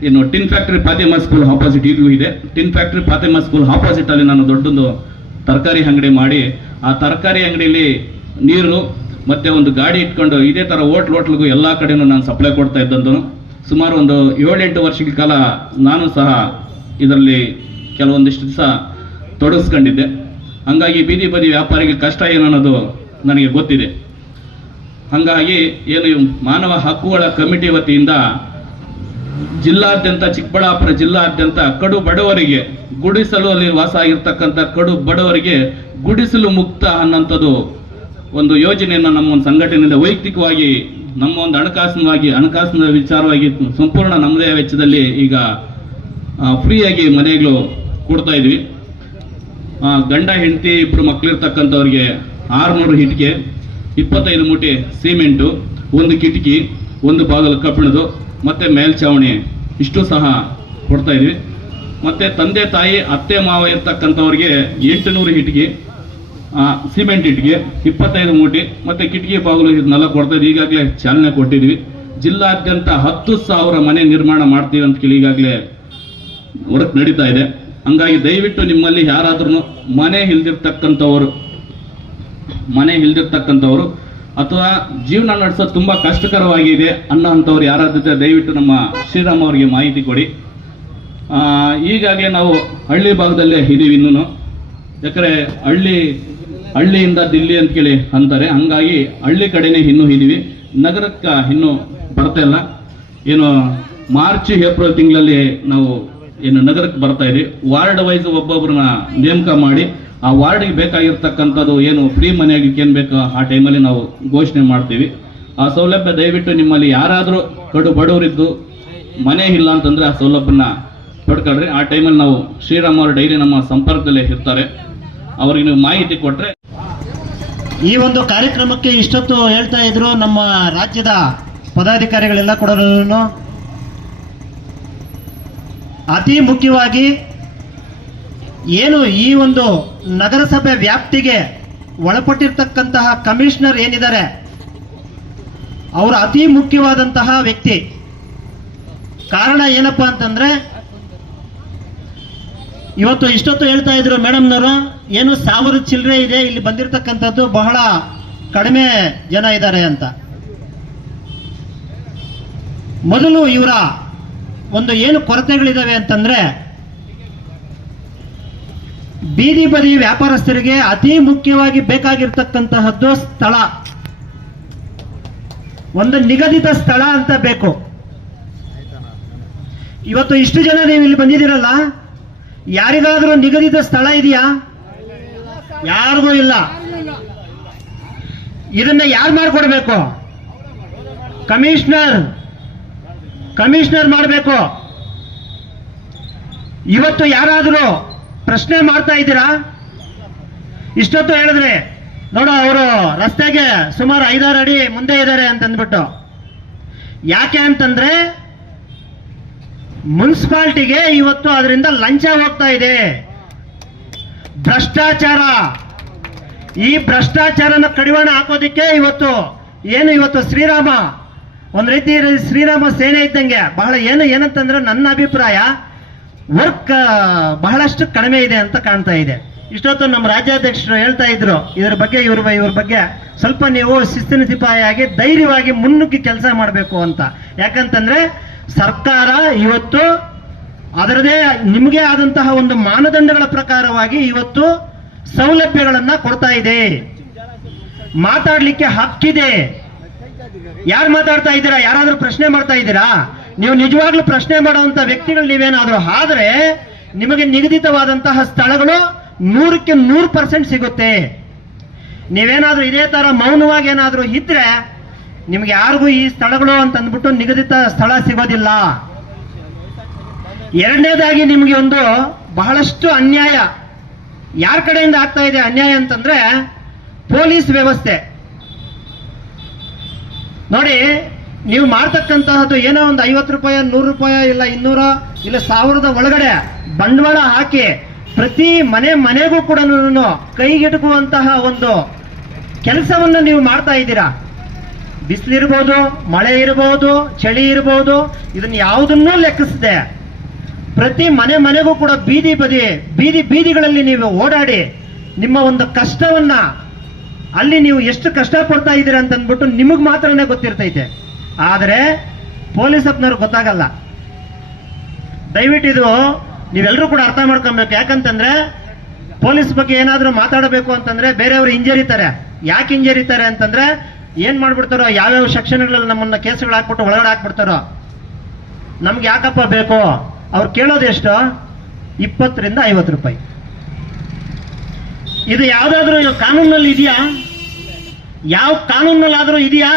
ಏನು tin factory Fatima school opposite ಈಗಲೂ ಇದೆ. Tin factory Fatima school opposite ಅಲ್ಲಿ ನಾನು ದೊಡ್ಡೊಂದು ತರಕಾರಿ ಅಂಗಡಿ ಮಾಡಿ, ಆ ತರಕಾರಿ ಅಂಗಡಿಯಲ್ಲಿ ನೀರು ಮತ್ತೆ ಒಂದು ಗಾಡಿ ಇಟ್ಕೊಂಡು ಇದೇ ತರ ಹೋಟ್ಲ್ಗೂ ಎಲ್ಲಾ ಕಡೆನೂ ನಾನು ಸಪ್ಲೈ ಕೊಡ್ತಾ ಇದ್ದಂದು. ಸುಮಾರು ಒಂದು 7-8 ವರ್ಷಗಳ ಕಾಲ ನಾನು ಸಹ ಇದರಲ್ಲಿ ಕೆಲವೊಂದಿಷ್ಟು ದಿವಸ ತೊಡಗಿಸ್ಕೊಂಡಿದ್ದೆ. ಹಂಗಾಗಿ ಬೀದಿ ಬದಿ ವ್ಯಾಪಾರಿಗೆ ಕಷ್ಟ ಏನು ಅನ್ನೋದು ನನಗೆ ಗೊತ್ತಿದೆ. ಹಂಗಾಗಿ ಏನು ಮಾನವ ಹಕ್ಕುಗಳ ಕಮಿಟಿ ವತಿಯಿಂದ ಜಿಲ್ಲಾದ್ಯಂತ, ಚಿಕ್ಕಬಳ್ಳಾಪುರ ಜಿಲ್ಲಾದ್ಯಂತ ಕಡು ಬಡವರಿಗೆ, ಗುಡಿಸಲು ಅಲ್ಲಿ ವಾಸ ಆಗಿರ್ತಕ್ಕಂಥ ಕಡು ಬಡವರಿಗೆ ಗುಡಿಸಲು ಮುಕ್ತ ಅನ್ನೋಂಥದ್ದು ಒಂದು ಯೋಜನೆಯನ್ನು ನಮ್ಮ ಒಂದು ಸಂಘಟನೆಯಿಂದ ವೈಯಕ್ತಿಕವಾಗಿ ನಮ್ಮ ಒಂದು ಹಣಕಾಸಿನ ವಿಚಾರವಾಗಿ ಸಂಪೂರ್ಣ ನಮ್ಮದೇ ವೆಚ್ಚದಲ್ಲಿ ಈಗ ಫ್ರೀಯಾಗಿ ಮನೆಗಳು ಕೊಡ್ತಾ ಇದ್ವಿ. ಗಂಡ ಹೆಂಡತಿ ಇಬ್ರು ಮಕ್ಕಳಿರ್ತಕ್ಕಂಥವ್ರಿಗೆ 600 ಇಟ್ಟಿಗೆ, 25 ಮೂಟೆ ಸಿಮೆಂಟು, 1 ಕಿಟಕಿ, 1 ಬಾಗಿಲು ಕಬ್ಬಿಣದು ಮತ್ತೆ ಮೇಲ್ಛಾವಣಿ ಇಷ್ಟು ಸಹ ಕೊಡ್ತಾ ಇದ್ವಿ. ಮತ್ತೆ ತಂದೆ ತಾಯಿ ಅತ್ತೆ ಮಾವ ಇರ್ತಕ್ಕಂಥವ್ರಿಗೆ 800 ಇಟ್ಟಿಗೆ, ಸಿಮೆಂಟ್ ಇಟ್ಟಿಗೆ, 25 ಮೂಟೆ ಮತ್ತೆ ಕಿಟಕಿ ಬಾಗಿಲು ಇದನ್ನೆಲ್ಲ ಕೊಡ್ತಾ ಇದ್ವಿ. ಈಗಾಗಲೇ ಚಾಲನೆ ಕೊಟ್ಟಿದ್ವಿ. ಜಿಲ್ಲಾದ್ಯಂತ 10,000 ಮನೆ ನಿರ್ಮಾಣ ಮಾಡ್ತೀವಿ ಅಂತ ಕೇಳಿ ಈಗಾಗಲೇ ವರ್ಕ್ ನಡೀತಾ ಇದೆ. ಹಂಗಾಗಿ ದಯವಿಟ್ಟು ನಿಮ್ಮಲ್ಲಿ ಯಾರಾದ್ರೂ ಮನೆ ಇಲ್ದಿರ್ತಕ್ಕಂಥವ್ರು ಅಥವಾ ಜೀವನ ನಡೆಸೋದು ತುಂಬಾ ಕಷ್ಟಕರವಾಗಿದೆ ಅನ್ನೋಂಥವ್ರು ಯಾರಾದ್ರೆ ದಯವಿಟ್ಟು ನಮ್ಮ ಶ್ರೀರಾಮ್ ಅವರಿಗೆ ಮಾಹಿತಿ ಕೊಡಿ. ಈಗಾಗಲೇ ನಾವು ಹಳ್ಳಿ ಭಾಗದಲ್ಲೇ ಇದೀವಿ ಇನ್ನೂ, ಯಾಕಂದ್ರೆ ಹಳ್ಳಿಯಿಂದ ದಿಲ್ಲಿ ಅಂತ ಕೇಳಿ ಅಂತಾರೆ. ಹಂಗಾಗಿ ಹಳ್ಳಿ ಕಡೆನೇ ಇನ್ನೂ ಇದೀವಿ, ನಗರಕ್ಕೆ ಇನ್ನೂ ಬರ್ತಾ ಇಲ್ಲ. ಏನು ಮಾರ್ಚ್ ಏಪ್ರಿಲ್ ತಿಂಗಳಲ್ಲಿ ನಾವು ಏನು ನಗರಕ್ಕೆ ಬರ್ತಾ ಇದೀವಿ. ವಾರ್ಡ್ ವೈಸ್ ಒಬ್ಬೊಬ್ಬರನ್ನ ನೇಮಕ ಮಾಡಿ ಆ ವಾರ್ಡ್ಗೆ ಬೇಕಾಗಿರ್ತಕ್ಕಂಥದ್ದು ಏನು ಫ್ರೀ ಮನೆ ಆಗಲಿಕ್ಕೆ ಏನು ಬೇಕೋ ಆ ಟೈಮಲ್ಲಿ ನಾವು ಘೋಷಣೆ ಮಾಡ್ತೀವಿ. ಆ ಸೌಲಭ್ಯ ದಯವಿಟ್ಟು ನಿಮ್ಮಲ್ಲಿ ಯಾರಾದರೂ ಕಡು ಬಡವರಿದ್ದು ಮನೆ ಇಲ್ಲ ಅಂತಂದ್ರೆ ಆ ಸೌಲಭ್ಯನ ಪಡ್ಕೊಳ್ರಿ. ಆ ಟೈಮಲ್ಲಿ ನಾವು ಶ್ರೀರಾಮ್ ಅವರು ಡೈಲಿ ನಮ್ಮ ಸಂಪರ್ಕದಲ್ಲೇ ಇರ್ತಾರೆ, ಅವ್ರಿಗೆ ನೀವು ಮಾಹಿತಿ ಕೊಟ್ರೆ ಈ ಒಂದು ಕಾರ್ಯಕ್ರಮಕ್ಕೆ ಇಷ್ಟೊತ್ತು ಹೇಳ್ತಾ ಇದ್ರು ನಮ್ಮ ರಾಜ್ಯದ ಪದಾಧಿಕಾರಿಗಳೆಲ್ಲ ಕೂಡ ಅತಿ ಮುಖ್ಯವಾಗಿ ಏನು ಈ ಒಂದು ನಗರಸಭೆ ವ್ಯಾಪ್ತಿಗೆ ಒಳಪಟ್ಟಿರ್ತಕ್ಕಂತಹ ಕಮಿಷನರ್ ಏನಿದ್ದಾರೆ ಅವರು ಅತಿ ಮುಖ್ಯವಾದಂತಹ ವ್ಯಕ್ತಿ. ಕಾರಣ ಏನಪ್ಪಾ ಅಂತಂದ್ರೆ ಇವತ್ತು ಇಷ್ಟೊತ್ತು ಹೇಳ್ತಾ ಇದ್ರು ಮೇಡಮ್ನವರು, ಏನು 1000 ಚಿಲ್ಲರೆ ಇದೆ, ಇಲ್ಲಿ ಬಂದಿರತಕ್ಕಂಥದ್ದು ಬಹಳ ಕಡಿಮೆ ಜನ ಇದ್ದಾರೆ ಅಂತ. ಮೊದಲು ಇವರ ಒಂದು ಏನು ಕೊರತೆಗಳಿದಾವೆ ಅಂತಂದ್ರೆ, ಬೀದಿ ಬದಿ ವ್ಯಾಪಾರಸ್ಥರಿಗೆ ಅತಿ ಮುಖ್ಯವಾಗಿ ಬೇಕಾಗಿರ್ತಕ್ಕಂತಹದ್ದು ಸ್ಥಳ, ಒಂದು ನಿಗದಿತ ಸ್ಥಳ ಅಂತ ಬೇಕು. ಇವತ್ತು ಇಷ್ಟು ಜನ ನೀವು ಇಲ್ಲಿ ಬಂದಿದ್ದೀರಲ್ಲ, ಯಾರಿಗಾದ್ರೂ ನಿಗದಿತ ಸ್ಥಳ ಇದೆಯಾ? ಯಾರಿಗೂ ಇಲ್ಲ. ಇದನ್ನ ಯಾರು ಮಾಡಿಕೊಡ್ಬೇಕು? ಕಮಿಷನರ್ ಮಾಡಬೇಕು. ಇವತ್ತು ಯಾರಾದರೂ ಪ್ರಶ್ನೆ ಮಾಡ್ತಾ ಇದ್ದೀರಾ? ಇಷ್ಟೊತ್ತು ಹೇಳಿದ್ರೆ ನೋಡು, ಅವರು ರಸ್ತೆಗೆ ಸುಮಾರು 5-6 ಅಡಿ ಮುಂದೆ ಇದ್ದಾರೆ ಅಂತಂದ್ಬಿಟ್ಟು. ಯಾಕೆ ಅಂತಂದ್ರೆ ಮುನ್ಸಿಪಾಲ್ಟಿಗೆ ಇವತ್ತು ಅದರಿಂದ ಲಂಚ ಹೋಗ್ತಾ ಇದೆ, ಭ್ರಷ್ಟಾಚಾರ. ಈ ಭ್ರಷ್ಟಾಚಾರನ ಕಡಿವಾಣ ಹಾಕೋದಿಕ್ಕೆ ಇವತ್ತು ಶ್ರೀರಾಮ ಒಂದ್ ರೀತಿ ಶ್ರೀರಾಮ ಸೇನೆ ಇದ್ದಂಗೆ. ಬಹಳ ಏನಂತಂದ್ರೆ ನನ್ನ ಅಭಿಪ್ರಾಯ ವರ್ಕ್ ಬಹಳಷ್ಟು ಕಡಿಮೆ ಇದೆ ಅಂತ ಕಾಣ್ತಾ ಇದೆ. ಇಷ್ಟೊತ್ತು ನಮ್ಮ ರಾಜ್ಯಾಧ್ಯಕ್ಷರು ಹೇಳ್ತಾ ಇದ್ರು ಇದ್ರ ಬಗ್ಗೆ, ಇವ್ರ ಬಗ್ಗೆ ಸ್ವಲ್ಪ ನೀವು ಶಿಸ್ತಿನ ಸಿಪಾಯಿಯಾಗಿ ಧೈರ್ಯವಾಗಿ ಮುನ್ನುಗ್ಗಿ ಕೆಲಸ ಮಾಡಬೇಕು ಅಂತ. ಯಾಕಂತಂದ್ರೆ ಸರ್ಕಾರ ಇವತ್ತು ಅದರದೇ ನಿಮಗೆ ಆದಂತಹ ಒಂದು ಮಾನದಂಡಗಳ ಪ್ರಕಾರವಾಗಿ ಇವತ್ತು ಸೌಲಭ್ಯಗಳನ್ನ ಕೊಡ್ತಾ ಇದೆ. ಮಾತಾಡ್ಲಿಕ್ಕೆ ಹಕ್ಕಿದೆ. ಯಾರು ಮಾತಾಡ್ತಾ ಇದ್ದೀರಾ? ಯಾರಾದ್ರೂ ಪ್ರಶ್ನೆ ಮಾಡ್ತಾ ಇದ್ದೀರಾ? ನೀವು ನಿಜವಾಗ್ಲೂ ಪ್ರಶ್ನೆ ಮಾಡುವಂತ ವ್ಯಕ್ತಿಗಳು ನೀವೇನಾದ್ರೂ ಆದ್ರೆ ನಿಮಗೆ ನಿಗದಿತವಾದಂತಹ ಸ್ಥಳಗಳು 100ಕ್ಕೆ 100% ಸಿಗುತ್ತೆ. ನೀವೇನಾದ್ರೂ ಇದೇ ತರ ಮೌನವಾಗಿ ಏನಾದ್ರೂ ಇದ್ರೆ ನಿಮ್ಗೆ ಯಾರಿಗೂ ಈ ಸ್ಥಳಗಳು ಅಂತ ಅಂದ್ಬಿಟ್ಟು ನಿಗದಿತ ಸ್ಥಳ ಸಿಗೋದಿಲ್ಲ. ಎರಡನೇದಾಗಿ ನಿಮ್ಗೆ ಒಂದು ಬಹಳಷ್ಟು ಅನ್ಯಾಯ ಯಾರ ಕಡೆಯಿಂದ ಆಗ್ತಾ ಇದೆ ಅನ್ಯಾಯ ಅಂತಂದ್ರೆ ಪೊಲೀಸ್ ವ್ಯವಸ್ಥೆ. ನೋಡಿ, ನೀವು ಮಾಡ್ತಕ್ಕಂತಹದ್ದು ಏನೋ ಒಂದು 50 ರೂಪಾಯಿ, 100 ರೂಪಾಯಿ, ಇಲ್ಲ 200 ಇಲ್ಲ 1000 ಒಳಗಡೆ ಬಂಡವಾಳ ಹಾಕಿ ಪ್ರತಿ ಮನೆಗೂ ಕೂಡ ಕೈಗೆಟುಕುವಂತಹ ಒಂದು ಕೆಲಸವನ್ನು ನೀವು ಮಾಡ್ತಾ ಇದ್ದೀರಾ. ಬಿಸಿಲಿರ್ಬೋದು, ಮಳೆ ಇರಬಹುದು, ಚಳಿ ಇರಬಹುದು, ಇದನ್ನ ಯಾವುದನ್ನೂ ಲೆಕ್ಕಿಸದೆ ಪ್ರತಿ ಮನೆಗೂ ಕೂಡ ಬೀದಿಗಳಲ್ಲಿ ನೀವು ಓಡಾಡಿ ನಿಮ್ಮ ಒಂದು ಕಷ್ಟವನ್ನ, ಅಲ್ಲಿ ನೀವು ಎಷ್ಟು ಕಷ್ಟ ಪಡ್ತಾ ಇದ್ದೀರಾ ಅಂತ ಅಂದ್ಬಿಟ್ಟು ನಿಮಗ್ ಮಾತ್ರನೇ ಗೊತ್ತಿರ್ತೈತೆ. ಆದರೆ ಪೊಲೀಸ್ ಅಪ್ನವ್ರಿಗೆ ಗೊತ್ತಾಗಲ್ಲ. ದಯವಿಟ್ಟು ಇದು ನೀವೆಲ್ಲರೂ ಕೂಡ ಅರ್ಥ ಮಾಡ್ಕೊಬೇಕು. ಯಾಕಂತಂದ್ರೆ ಪೊಲೀಸ್ ಬಗ್ಗೆ ಏನಾದ್ರೂ ಮಾತಾಡಬೇಕು ಅಂತಂದ್ರೆ ಬೇರೆಯವರು ಹಿಂಜರಿತಾರೆ. ಯಾಕೆ ಹಿಂಜರಿತಾರೆ ಅಂತಂದ್ರೆ ಏನ್ ಮಾಡ್ಬಿಡ್ತಾರೋ, ಯಾವ್ಯಾವ ಸೆಕ್ಷನ್ಗಳಲ್ಲಿ ನಮ್ಮನ್ನ ಕೇಸುಗಳು ಹಾಕ್ಬಿಟ್ಟು ಒಳಗಡೆ ಹಾಕ್ಬಿಡ್ತಾರೋ. ನಮ್ಗೆ ಯಾಕಪ್ಪ ಬೇಕು? ಅವ್ರು ಕೇಳೋದು ಎಷ್ಟು? 20 ರಿಂದ 50 ರೂಪಾಯಿ. ಇದು ಯಾವ್ದಾದ್ರು ಕಾನೂನಲ್ಲಿ ಇದೆಯಾ? ಯಾವ ಕಾನೂನಲ್ಲಾದ್ರೂ ಇದೆಯಾ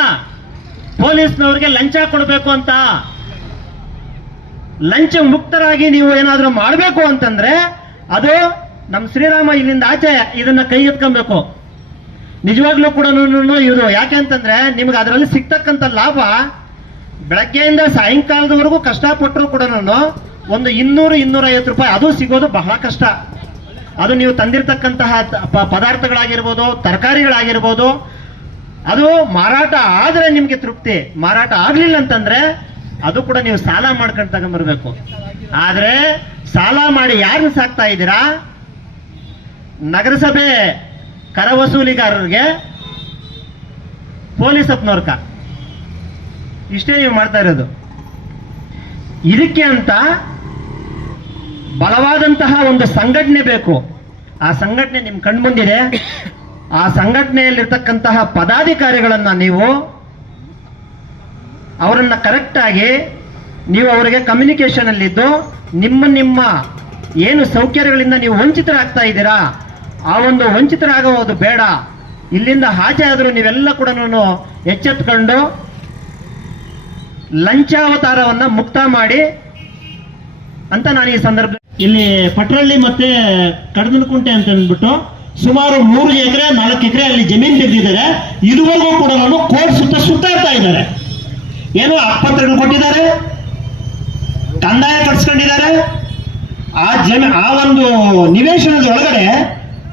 ಪೊಲೀಸ್ನವ್ರಿಗೆ ಲಂಚ ಕೊಡಬೇಕು ಅಂತ? ಲಂಚ ಮುಕ್ತರಾಗಿ ನೀವು ಏನಾದ್ರೂ ಮಾಡಬೇಕು ಅಂತಂದ್ರೆ ಅದು ನಮ್ಮ ಶ್ರೀರಾಮ ಇಲ್ಲಿಂದ ಆಚೆ ಇದನ್ನ ಕೈಗೆತ್ಕೊಬೇಕು. ನಿಜವಾಗ್ಲೂ ಕೂಡ ಇದು ಯಾಕೆ ಅಂತಂದ್ರೆ ನಿಮ್ಗೆ ಅದರಲ್ಲಿ ಸಿಗ್ತಕ್ಕಂಥ ಲಾಭ ಬೆಳಗ್ಗೆಯಿಂದ ಸಾಯಂಕಾಲದವರೆಗೂ ಕಷ್ಟಪಟ್ಟರು ಕೂಡ ಒಂದು 200-250 ರೂಪಾಯಿ ಅದು ಸಿಗೋದು ಬಹಳ ಕಷ್ಟ. ಅದು ನೀವು ತಂದಿರತಕ್ಕಂತಹ ಪದಾರ್ಥಗಳಾಗಿರ್ಬೋದು, ತರಕಾರಿಗಳಾಗಿರ್ಬೋದು, ಅದು ಮಾರಾಟ ಆದ್ರೆ ನಿಮ್ಗೆ ತೃಪ್ತಿ. ಮಾರಾಟ ಆಗ್ಲಿಲ್ಲ ಅಂತಂದ್ರೆ ಅದು ಕೂಡ ನೀವು ಸಾಲ ಮಾಡ್ಕೊಂಡು ತಗೊಂಡ್ಬರ್ಬೇಕು. ಆದ್ರೆ ಸಾಲ ಮಾಡಿ ಯಾರನ್ನ ಸಾಕ್ತಾ ಇದ್ದೀರಾ? ನಗರಸಭೆ ಕರ ವಸೂಲಿಗಾರರಿಗೆ, ಪೊಲೀಸ್ ಅಪ್ನವ್ರಕ. ಇಷ್ಟೇ ನೀವು ಮಾಡ್ತಾ ಇರೋದು. ಇದಕ್ಕೆ ಅಂತ ಬಲವಾದಂತಹ ಒಂದು ಸಂಘಟನೆ ಬೇಕು. ಆ ಸಂಘಟನೆ ನಿಮ್ ಕಣ್ಮುಂದಿದೆ. ಆ ಸಂಘಟನೆಯಲ್ಲಿರ್ತಕ್ಕಂತಹ ಪದಾಧಿಕಾರಿಗಳನ್ನ ನೀವು ಅವರನ್ನ ಕರೆಕ್ಟ್ ಆಗಿ ನೀವು ಅವರಿಗೆ ಕಮ್ಯುನಿಕೇಶನ್ ಅಲ್ಲಿದ್ದು ನಿಮ್ಮ ಏನು ಸೌಕರ್ಯಗಳಿಂದ ನೀವು ವಂಚಿತರಾಗ್ತಾ ಇದ್ದೀರಾ, ಆ ಒಂದು ವಂಚಿತರಾಗುವುದು ಬೇಡ. ಇಲ್ಲಿಂದ ಆಚೆ ಆದರೂ ನೀವೆಲ್ಲ ಕೂಡ ಎಚ್ಚೆತ್ಕೊಂಡು ಲಂಚಾವತಾರವನ್ನ ಮುಕ್ತ ಮಾಡಿ ಅಂತ ನಾನು ಈ ಸಂದರ್ಭ ಇಲ್ಲಿ ಪಟ್ರಳ್ಳಿ ಮತ್ತೆ ಕಡದನಕುಂಟೆ ಅಂತ ಅಂದ್ಬಿಟ್ಟು ಸುಮಾರು 3 ಎಕರೆ 4 ಎಕರೆ ಅಲ್ಲಿ ಜಮೀನು ತೆಗೆದಿದ್ದಾರೆ. ಇದುವರೆಗೂ ಕೂಡ ಕೋರ್ಟ್ ಸುತ್ತಾಡ್ತಾ ಇದ್ದಾರೆ. ಏನೋ ಆಸ್ಪತ್ರೆಗಳು ಕೊಟ್ಟಿದ್ದಾರೆ, ಕಂದಾಯ ಕಟ್ಸ್ಕೊಂಡಿದ್ದಾರೆ. ಆ ಒಂದು ನಿವೇಶನದ ಒಳಗಡೆ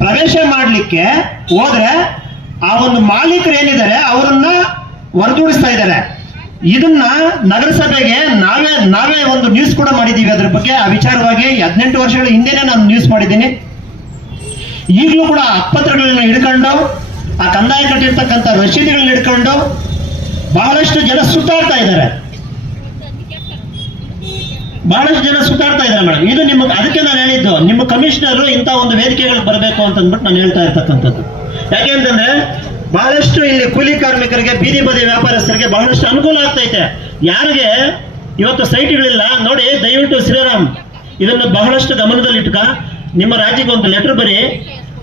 ಪ್ರವೇಶ ಮಾಡಲಿಕ್ಕೆ ಹೋದ್ರೆ ಆ ಒಂದು ಮಾಲೀಕರು ಏನಿದ್ದಾರೆ ಅವರನ್ನ ಹೊರದೂಡಿಸ್ತಾ ಇದ್ದಾರೆ. ಇದನ್ನ ನಗರಸಭೆಗೆ ನಾವೇ ಒಂದು ನ್ಯೂಸ್ ಕೂಡ ಮಾಡಿದ್ದೀವಿ. ಅದ್ರ ಬಗ್ಗೆ ಆ ವಿಚಾರವಾಗಿ 18 ವರ್ಷಗಳ ಹಿಂದೆನೆ ನಾನು ನ್ಯೂಸ್ ಮಾಡಿದ್ದೀನಿ. ಈಗಲೂ ಕೂಡ ಆಸ್ಪತ್ರೆಗಳನ್ನ ಹಿಡ್ಕೊಂಡು ಆ ಕಂದಾಯ ಕಟ್ಟಿರ್ತಕ್ಕಂಥ ರಸೀದಿಗಳನ್ನ ಹಿಡ್ಕೊಂಡು ಬಹಳಷ್ಟು ಜನ ಸುತ್ತಾಡ್ತಾ ಇದ್ದಾರೆ. ಮೇಡಮ್. ಇದು ಅದಕ್ಕೆ ನಾನು ಹೇಳಿದ್ದು, ನಿಮ್ಮ ಕಮಿಷನರ್ ಇಂಥ ಒಂದು ವೇದಿಕೆಗಳು ಬರಬೇಕು ಅಂತ ಅಂದ್ಬಿಟ್ಟು ನಾನು ಹೇಳ್ತಾ ಇರ್ತಕ್ಕಂಥದ್ದು. ಯಾಕೆಂತಂದ್ರೆ ಬಹಳಷ್ಟು ಇಲ್ಲಿ ಕೂಲಿ ಕಾರ್ಮಿಕರಿಗೆ, ಬೀದಿ ಬದಿ ವ್ಯಾಪಾರಸ್ಥರಿಗೆ ಬಹಳಷ್ಟು ಅನುಕೂಲ ಆಗ್ತೈತೆ. ಯಾರಿಗೆ ಇವತ್ತು ಸೈಟ್ಗಳಿಲ್ಲ ನೋಡಿ, ದಯವಿಟ್ಟು ಶ್ರೀರಾಮ್ ಇದನ್ನ ಬಹಳಷ್ಟು ಗಮನದಲ್ಲಿ ಇಟ್ಕ. ನಿಮ್ಮ ರಾಜ್ಯಕ್ಕೆ ಒಂದು ಲೆಟರ್ ಬರಿ.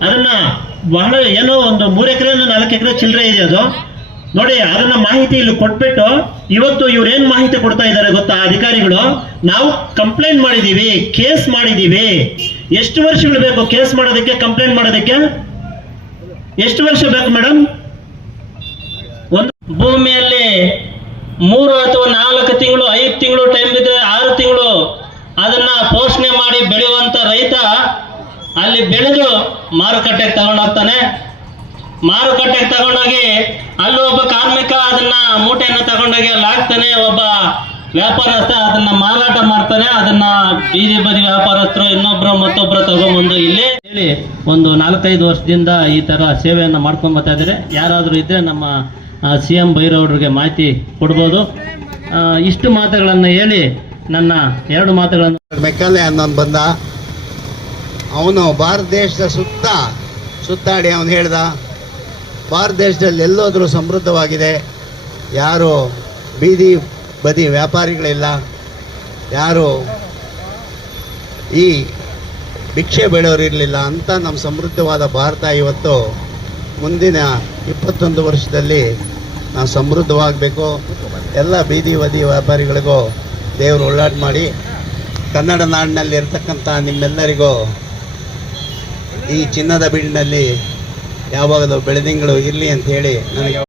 ಅದನ್ನ ಬಹಳ ಏನೋ ಒಂದು 3 ಎಕರೆ 4 ಎಕರೆ ಚಿಲ್ಲರೆ ಇದೆ ಅದು ನೋಡಿ. ಅದನ್ನ ಮಾಹಿತಿ ಇಲ್ಲಿ ಕೊಟ್ಬಿಟ್ಟು ಇವತ್ತು ಇವ್ರೇನ್ ಮಾಹಿತಿ ಕೊಡ್ತಾ ಇದ್ದಾರೆ ಗೊತ್ತಾ ಅಧಿಕಾರಿಗಳು? ನಾವು ಕಂಪ್ಲೇಂಟ್ ಮಾಡಿದೀವಿ, ಕೇಸ್ ಮಾಡಿದೀವಿ. ಎಷ್ಟು ವರ್ಷಗಳು ಬೇಕು ಕೇಸ್ ಮಾಡೋದಕ್ಕೆ, ಕಂಪ್ಲೇಂಟ್ ಮಾಡೋದಕ್ಕೆ? ಎಷ್ಟು ವರ್ಷ ಬೇಕು ಮೇಡಮ್? ಒಂದು ಭೂಮಿಯಲ್ಲಿ 3 ಅಥವಾ 4 ತಿಂಗಳು 5 ತಿಂಗಳು ಟೈಮ್ ಇದ್ರೆ 6 ತಿಂಗಳು ಅದನ್ನ ಪೋಷಣೆ ಮಾಡಿ ಬೆಳೆಯುವಂತ ರೈತ ಅಲ್ಲಿ ಬೆಳೆದು ಮಾರುಕಟ್ಟೆಗೆ ತಗೊಂಡೋಗ್ತಾನೆ. ಮಾರುಕಟ್ಟೆಗೆ ತಗೊಂಡೋಗಿ ಅಲ್ಲಿ ಒಬ್ಬ ಕಾರ್ಮಿಕ ಅದನ್ನ ಮೂಟೆಯನ್ನು ತಗೊಂಡೋಗಿ ಅಲ್ಲಿ ಹಾಕ್ತಾನೆ. ಒಬ್ಬ ವ್ಯಾಪಾರಸ್ಥ ಅದನ್ನ ಮಾರಾಟ ಮಾಡ್ತಾನೆ. ಅದನ್ನ ಬೀದಿ ಬದಿ ವ್ಯಾಪಾರಸ್ಥರು ಮತ್ತೊಬ್ರು ತಗೊಂಡ್ಬಂದು ಇಲ್ಲಿ ಹೇಳಿ ಒಂದು 4-5 ವರ್ಷದಿಂದ ಈ ತರ ಸೇವೆಯನ್ನ ಮಾಡ್ಕೊಂಡ್ ಬರ್ತಾ ಇದ್ದಾರೆ. ಯಾರಾದ್ರೂ ಇದ್ರೆ ನಮ್ಮ CM ಭೈರವ್ರಿಗೆ ಮಾಹಿತಿ ಕೊಡ್ಬೋದು. ಇಷ್ಟು ಮಾತುಗಳನ್ನು ಹೇಳಿ ನನ್ನ 2 ಮಾತುಗಳನ್ನು ಮೆಕ್ಕಲೆ ಅನ್ನೋನು ಬಂದ. ಅವನು ಭಾರತ ದೇಶದ ಸುತ್ತಾಡಿ ಅವನು ಹೇಳ್ದ, ಭಾರತ ದೇಶದಲ್ಲಿ ಎಲ್ಲೋದ್ರೂ ಸಮೃದ್ಧವಾಗಿದೆ, ಯಾರು ಬೀದಿ ಬದಿ ವ್ಯಾಪಾರಿಗಳಿಲ್ಲ, ಯಾರು ಈ ಭಿಕ್ಷೆ ಬೇಡೋರು ಇರಲಿಲ್ಲ ಅಂತ ನಮ್ಮ ಸಮೃದ್ಧವಾದ ಭಾರತ ಇವತ್ತು ಮುಂದಿನ 21 ವರ್ಷದಲ್ಲಿ ನಾವು ಸಮೃದ್ಧವಾಗಬೇಕು. ಎಲ್ಲ ಬೀದಿ ಬದಿ ವ್ಯಾಪಾರಿಗಳಿಗೂ ದೇವರು ಒಳ್ಳಾಟ ಮಾಡಿ ಕನ್ನಡ ನಾಡಿನಲ್ಲಿ ಇರ್ತಕ್ಕಂಥ ನಿಮ್ಮೆಲ್ಲರಿಗೂ ಈ ಚಿನ್ನದ ಬೀಡಿನಲ್ಲಿ ಯಾವಾಗಲೂ ಬೆಳದಿಂಗಳು ಇರಲಿ ಅಂತ ಹೇಳಿ ನನಗೆ